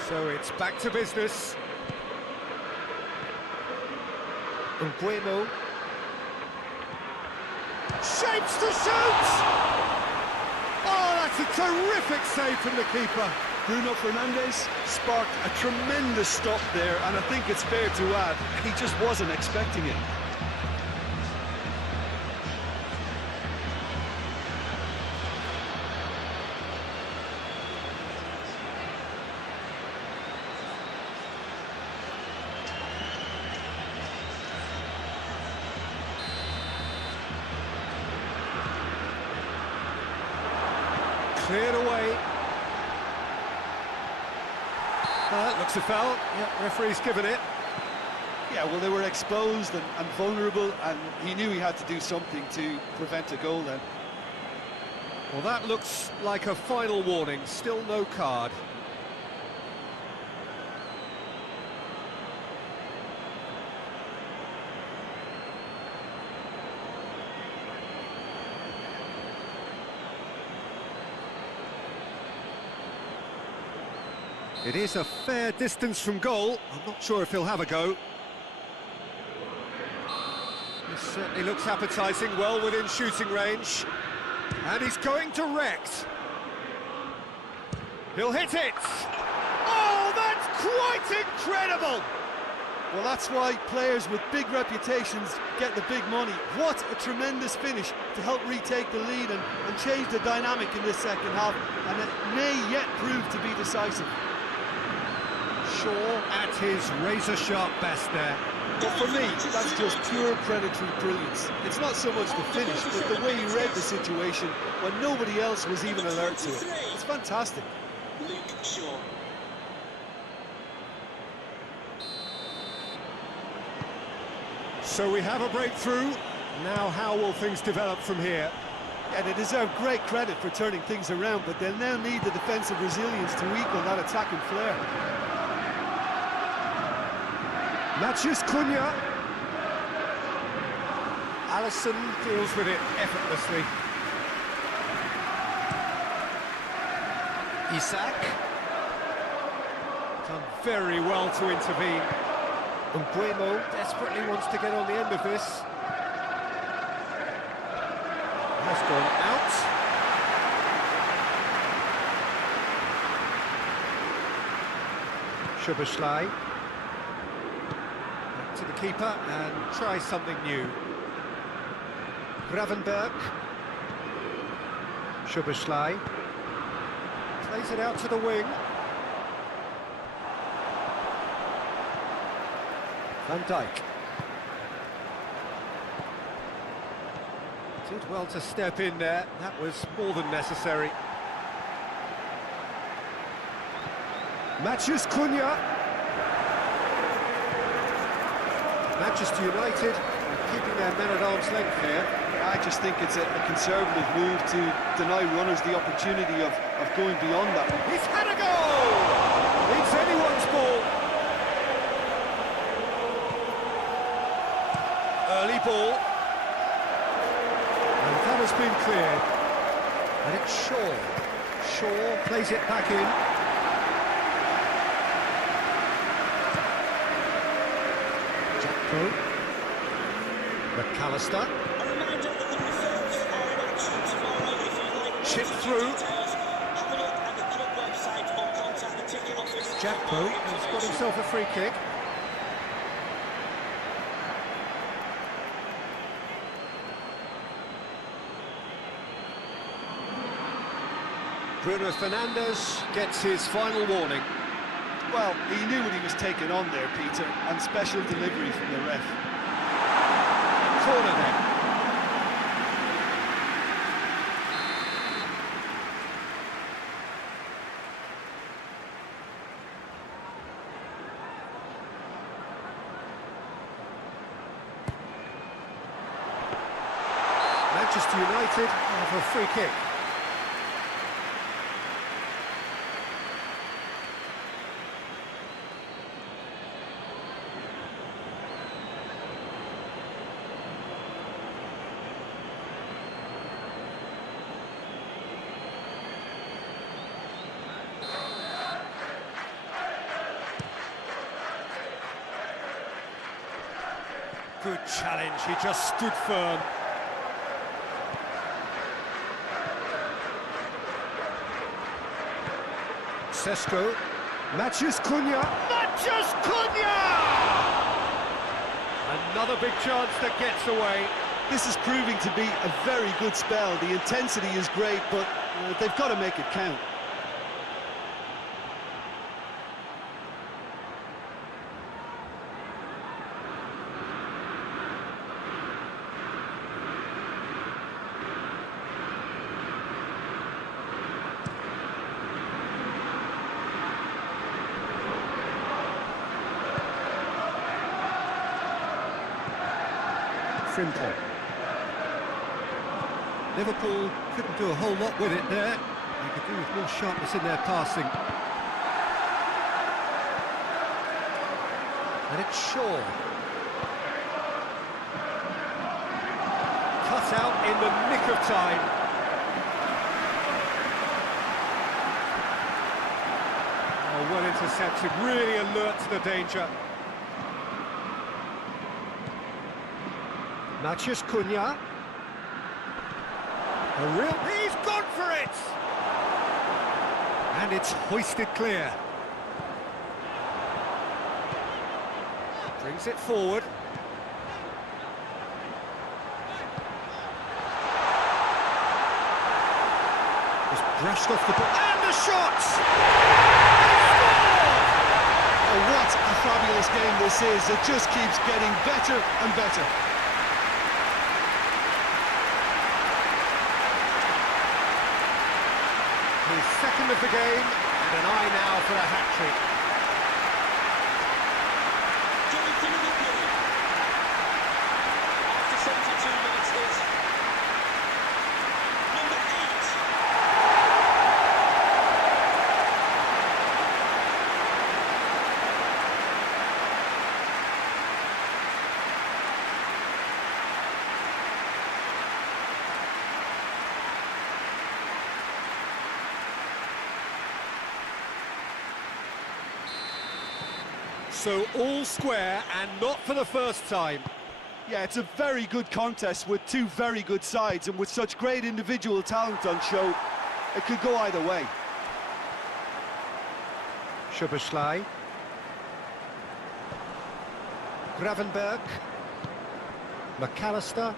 So it's back to business. Bueno. Shapes to shoot! Oh, that's a terrific save from the keeper. Bruno Fernandes sparked a tremendous stop there, and I think it's fair to add, he just wasn't expecting it. Cleared away. Looks a foul. Yeah, referee's given it. Yeah, well, they were exposed and vulnerable, and he knew he had to do something to prevent a goal then. Well, that looks like a final warning. Still no card. It is a fair distance from goal. I'm not sure if he'll have a go. This certainly looks appetising, well within shooting range. And he's going direct. He'll hit it! Oh, that's quite incredible! Well, that's why players with big reputations get the big money. What a tremendous finish to help retake the lead and change the dynamic in this second half, and it may yet prove to be decisive. Shaw at his razor-sharp best there. But for me, that's just pure predatory brilliance. It's not so much the finish, but the way he read the situation when nobody else was even alert to it. It's fantastic. Luke Shaw. So we have a breakthrough. Now how will things develop from here? Yeah, they deserve great credit for turning things around, but they'll now need the defensive resilience to equal that attacking flair. Matches Cunha. Alisson deals with it effortlessly. Isak. Done very well to intervene. Nguemo desperately wants to get on the end of this. Has gone out. Szoboszlai. Back to the keeper and try something new. Gravenberg. Szoboszlai. Plays it out to the wing. Van Dijk. Did well to step in there. That was more than necessary. Matches Cunha. Manchester United keeping their men at arm's length here. I just think it's a conservative move to deny runners the opportunity of going beyond that. He's had a goal! It's anyone's ball. Early ball. And that has been cleared. And it's Shaw. Shaw plays it back in. Jackpo. McAllister. A reminder that the reserves are in action tomorrow. If you'd like Chip to through. details, have a look at the club website or contact the ticket office. Jackpo has got himself a free kick. Bruno Fernandes gets his final warning. Well, he knew what he was taking on there, Peter, and special delivery from the ref. Corner then. Manchester United have a free kick. Good challenge, he just stood firm. Sesko, Matches Cunha. Matches Cunha! Another big chance that gets away. This is proving to be a very good spell. The intensity is great, but they've got to make it count. Frimpong. Liverpool couldn't do a whole lot with it there. They could do with more sharpness in their passing. And it's Shaw. Cut out in the nick of time. Oh, well intercepted, really alert to the danger. Matches Cunha. He's gone for it! And it's hoisted clear. Brings it forward. Just brushed off the ball. And the shot! Oh, what a fabulous game this is. It just keeps getting better and better. His second of the game, and an eye now for a hat-trick. Jonathan Liverpool, after 72 minutes, is number 8. So all square, and not for the first time. Yeah, it's a very good contest with two very good sides, and with such great individual talent on show, it could go either way. Szoboszlai. Gravenberg. McAllister.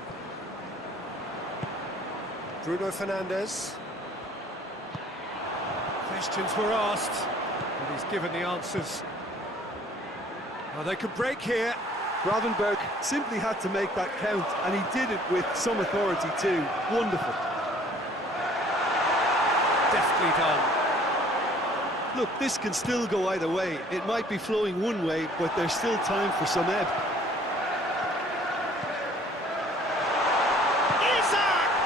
Bruno Fernandes. Questions were asked, but he's given the answers. Well, they could break here. Gravenberg simply had to make that count, and he did it with some authority too. Wonderful. Deftly done. Look, this can still go either way. It might be flowing one way, but there's still time for some ebb. Isaac!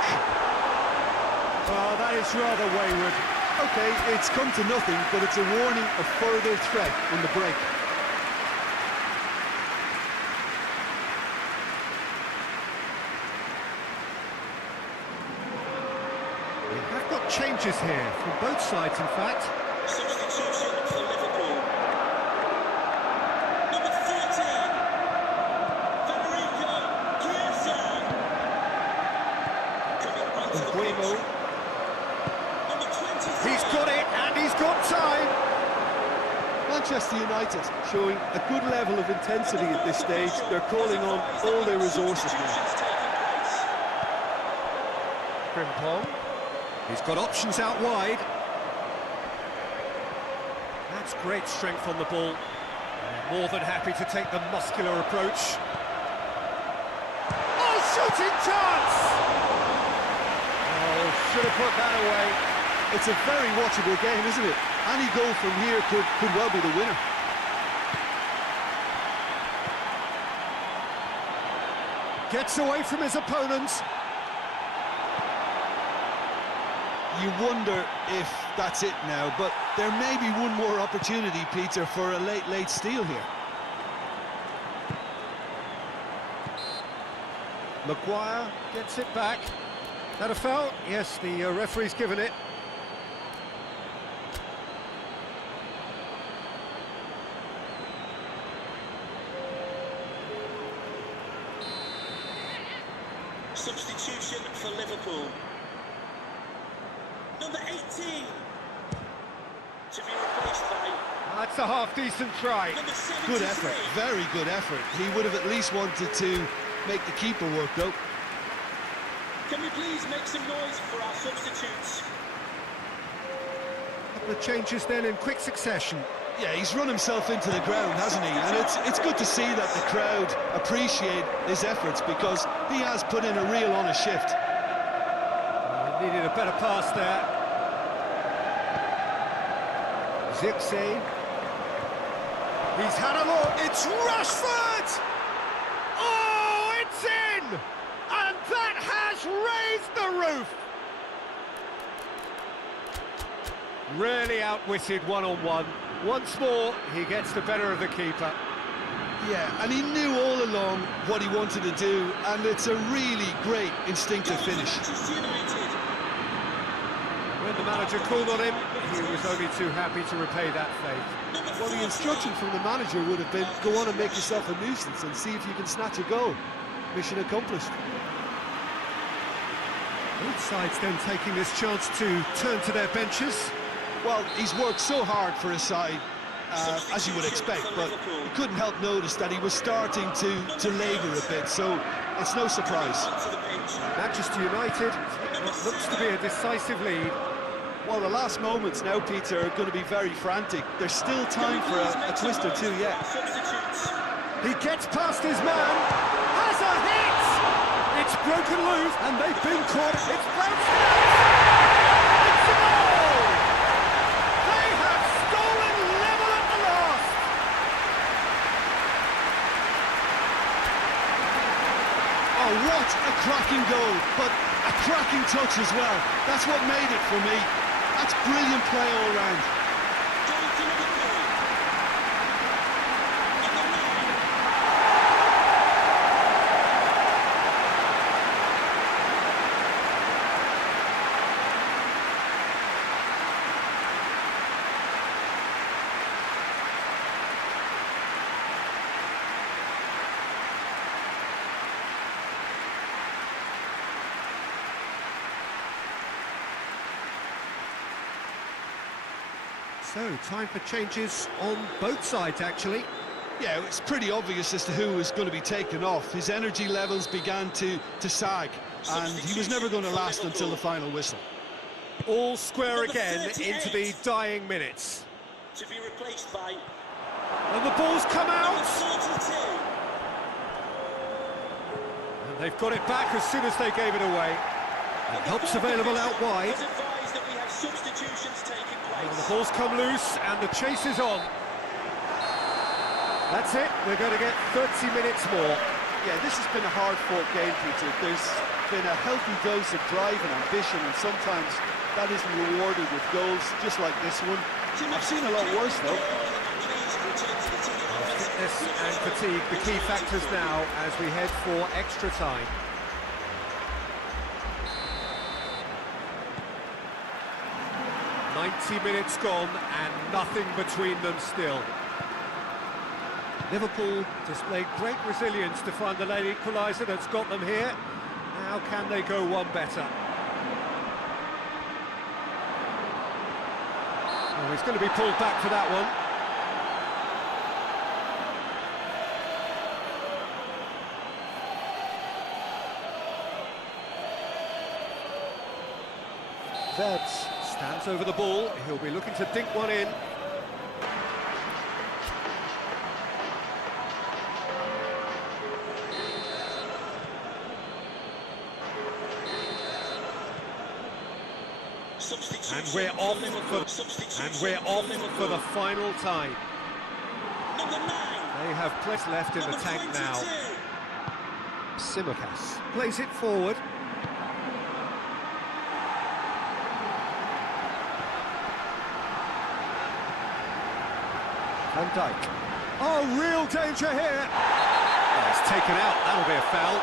Oh, that is rather wayward. Okay, it's come to nothing, but it's a warning of further threat on the break. They've got changes here from both sides, in fact. Substitution for Liverpool. Number 13, Federico Chiesa. Coming onto the Guimo. pitch. Number 23. He's got it, and he's got time. Manchester United showing a good level of intensity at this stage. They're calling on all their resources now. Substitutions taking place. Frimpong. He's got options out wide. That's great strength on the ball. More than happy to take the muscular approach. Oh, shooting chance! Oh, should have put that away. It's a very watchable game, isn't it? Any goal from here could well be the winner. Gets away from his opponents. You wonder if that's it now, but there may be one more opportunity, Peter, for a late steal here. Maguire gets it back. That a foul? Yes, the referee's given it. Substitution for Liverpool. Number 18. To be replaced by That's a half-decent try. number 73. Good effort, very good effort. He would have at least wanted to make the keeper work, though. Can we please make some noise for our substitutes? Couple of changes then in quick succession. Yeah, he's run himself into the ground, hasn't he? And it's good to see that the crowd appreciate his efforts, because he has put in a real honest shift. Needed a better pass there. Zirkzee. He's had a look. It's Rashford! Oh, it's in! And that has raised the roof! Really outwitted one-on-one. Once more, he gets the better of the keeper. Yeah, and he knew all along what he wanted to do, and it's a really great instinctive finish. Manchester United. When the manager called on him, he was only too happy to repay that faith. Well, the instruction from the manager would have been, go on and make yourself a nuisance and see if you can snatch a goal. Mission accomplished. Both sides then taking this chance to turn to their benches. Well, he's worked so hard for his side, as you would expect, but you couldn't help notice that he was starting to labour a bit, so it's no surprise. Manchester United, what looks to be a decisive lead. Well, the last moments now, Peter, are going to be very frantic. There's still time for a twist or two yet. He gets past his man, has a hit! It's broken loose, and they've been caught. It's bounced out! It's a goal! They have stolen level at the last! Oh, what a cracking goal, but a cracking touch as well. That's what made it for me. That's brilliant play all round. So, time for changes on both sides, actually. Yeah, it's pretty obvious as to who was going to be taken off. His energy levels began to sag, and he was never going to last until the final whistle. All square again into the dying minutes. To be replaced by And the ball's come out! 42. And they've got it back as soon as they gave it away. And help's available out wide. Has advised that we have substitutions taking And the place. ball's come loose and the chase is on. That's it, we're going to get 30 minutes more. Yeah, this has been a hard-fought game, Peter. There's been a healthy dose of drive and ambition, and sometimes that isn't rewarded with goals, just like this one. I've seen a lot worse, though. Fitness and fatigue, the key factors now as we head for extra time. "90 minutes gone and nothing between them still." Liverpool displayed great resilience to find the late equaliser that's got them here. Now can they go one better? Oh, he's going to be pulled back for that one. Vebs stands over the ball. He'll be looking to dink one in. And we're off for the final time. Number 9. They have plenty left in the tank now. Simicas plays it forward. Van Dijk. Oh, real danger here. Oh, he's taken out. That'll be a foul.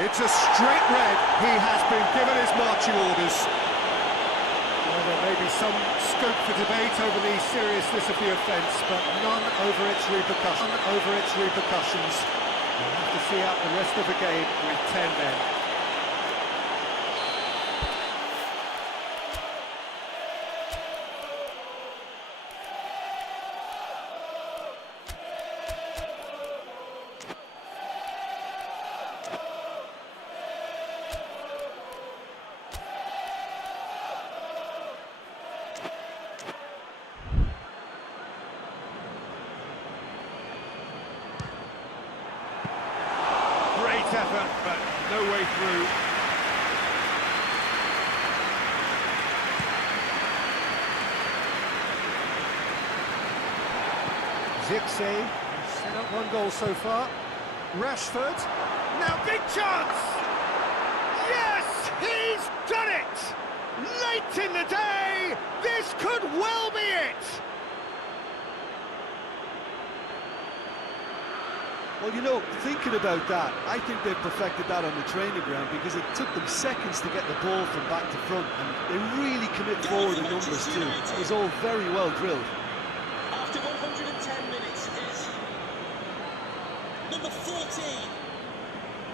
It's a straight red. He has been given his marching orders. Well, there may be some scope for debate over the seriousness of the offence, but none over its repercussions. We'll have to see out the rest of the game with 10 men. Great effort, but no way through. Zirkzee has set up one goal so far. Rashford, now big chance! Yes, he's done it! Late in the day, this could well be it! Well, you know, thinking about that, I think they've perfected that on the training ground because it took them seconds to get the ball from back to front, and they really commit forward in numbers too. It was all very well drilled. After 110 minutes is number 14,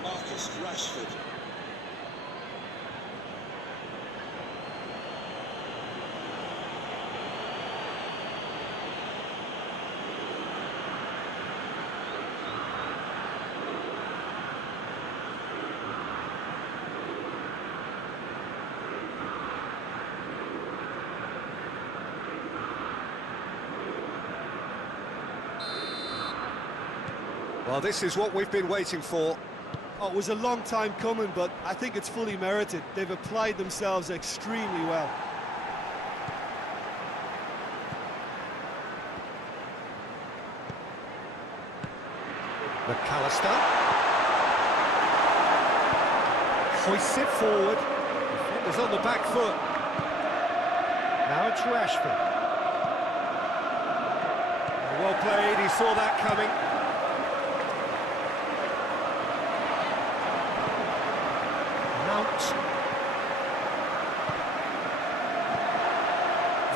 Marcus Rashford. Well, this is what we've been waiting for. Oh, it was a long time coming, but I think it's fully merited. They've applied themselves extremely well. McAllister hoists it forward. Defender's on the back foot. Now it's Rashford. Well played, he saw that coming. Mount.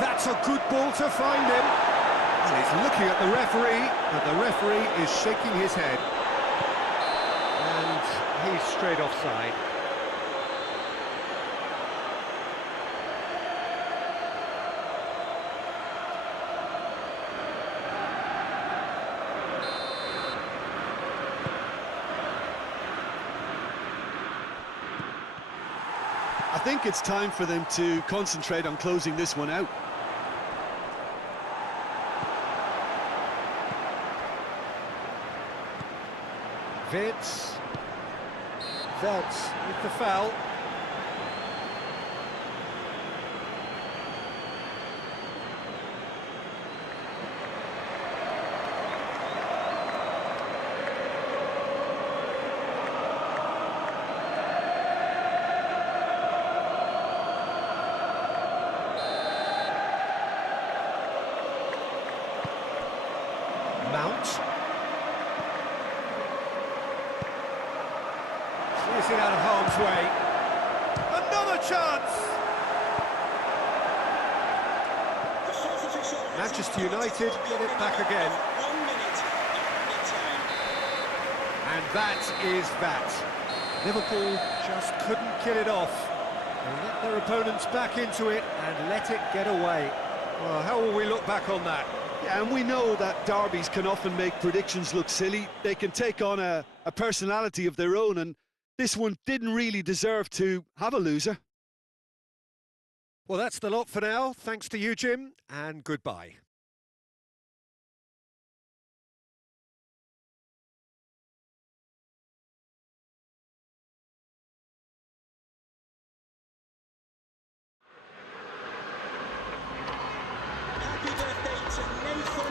That's a good ball to find him. And he's looking at the referee, but the referee is shaking his head. And he's straight offside. I think it's time for them to concentrate on closing this one out. Vince. Veltz with the foul. Mount. Clears it out of harm's way. Another chance! Manchester United get it back again. 1 minute of added time. And that is that. Liverpool just couldn't kill it off. They let their opponents back into it and let it get away. Well, how will we look back on that? Yeah, and we know that derbies can often make predictions look silly. They can take on a personality of their own, and this one didn't really deserve to have a loser. Well, that's the lot for now. Thanks to you, Jim, and goodbye. Happy birthday to Nathan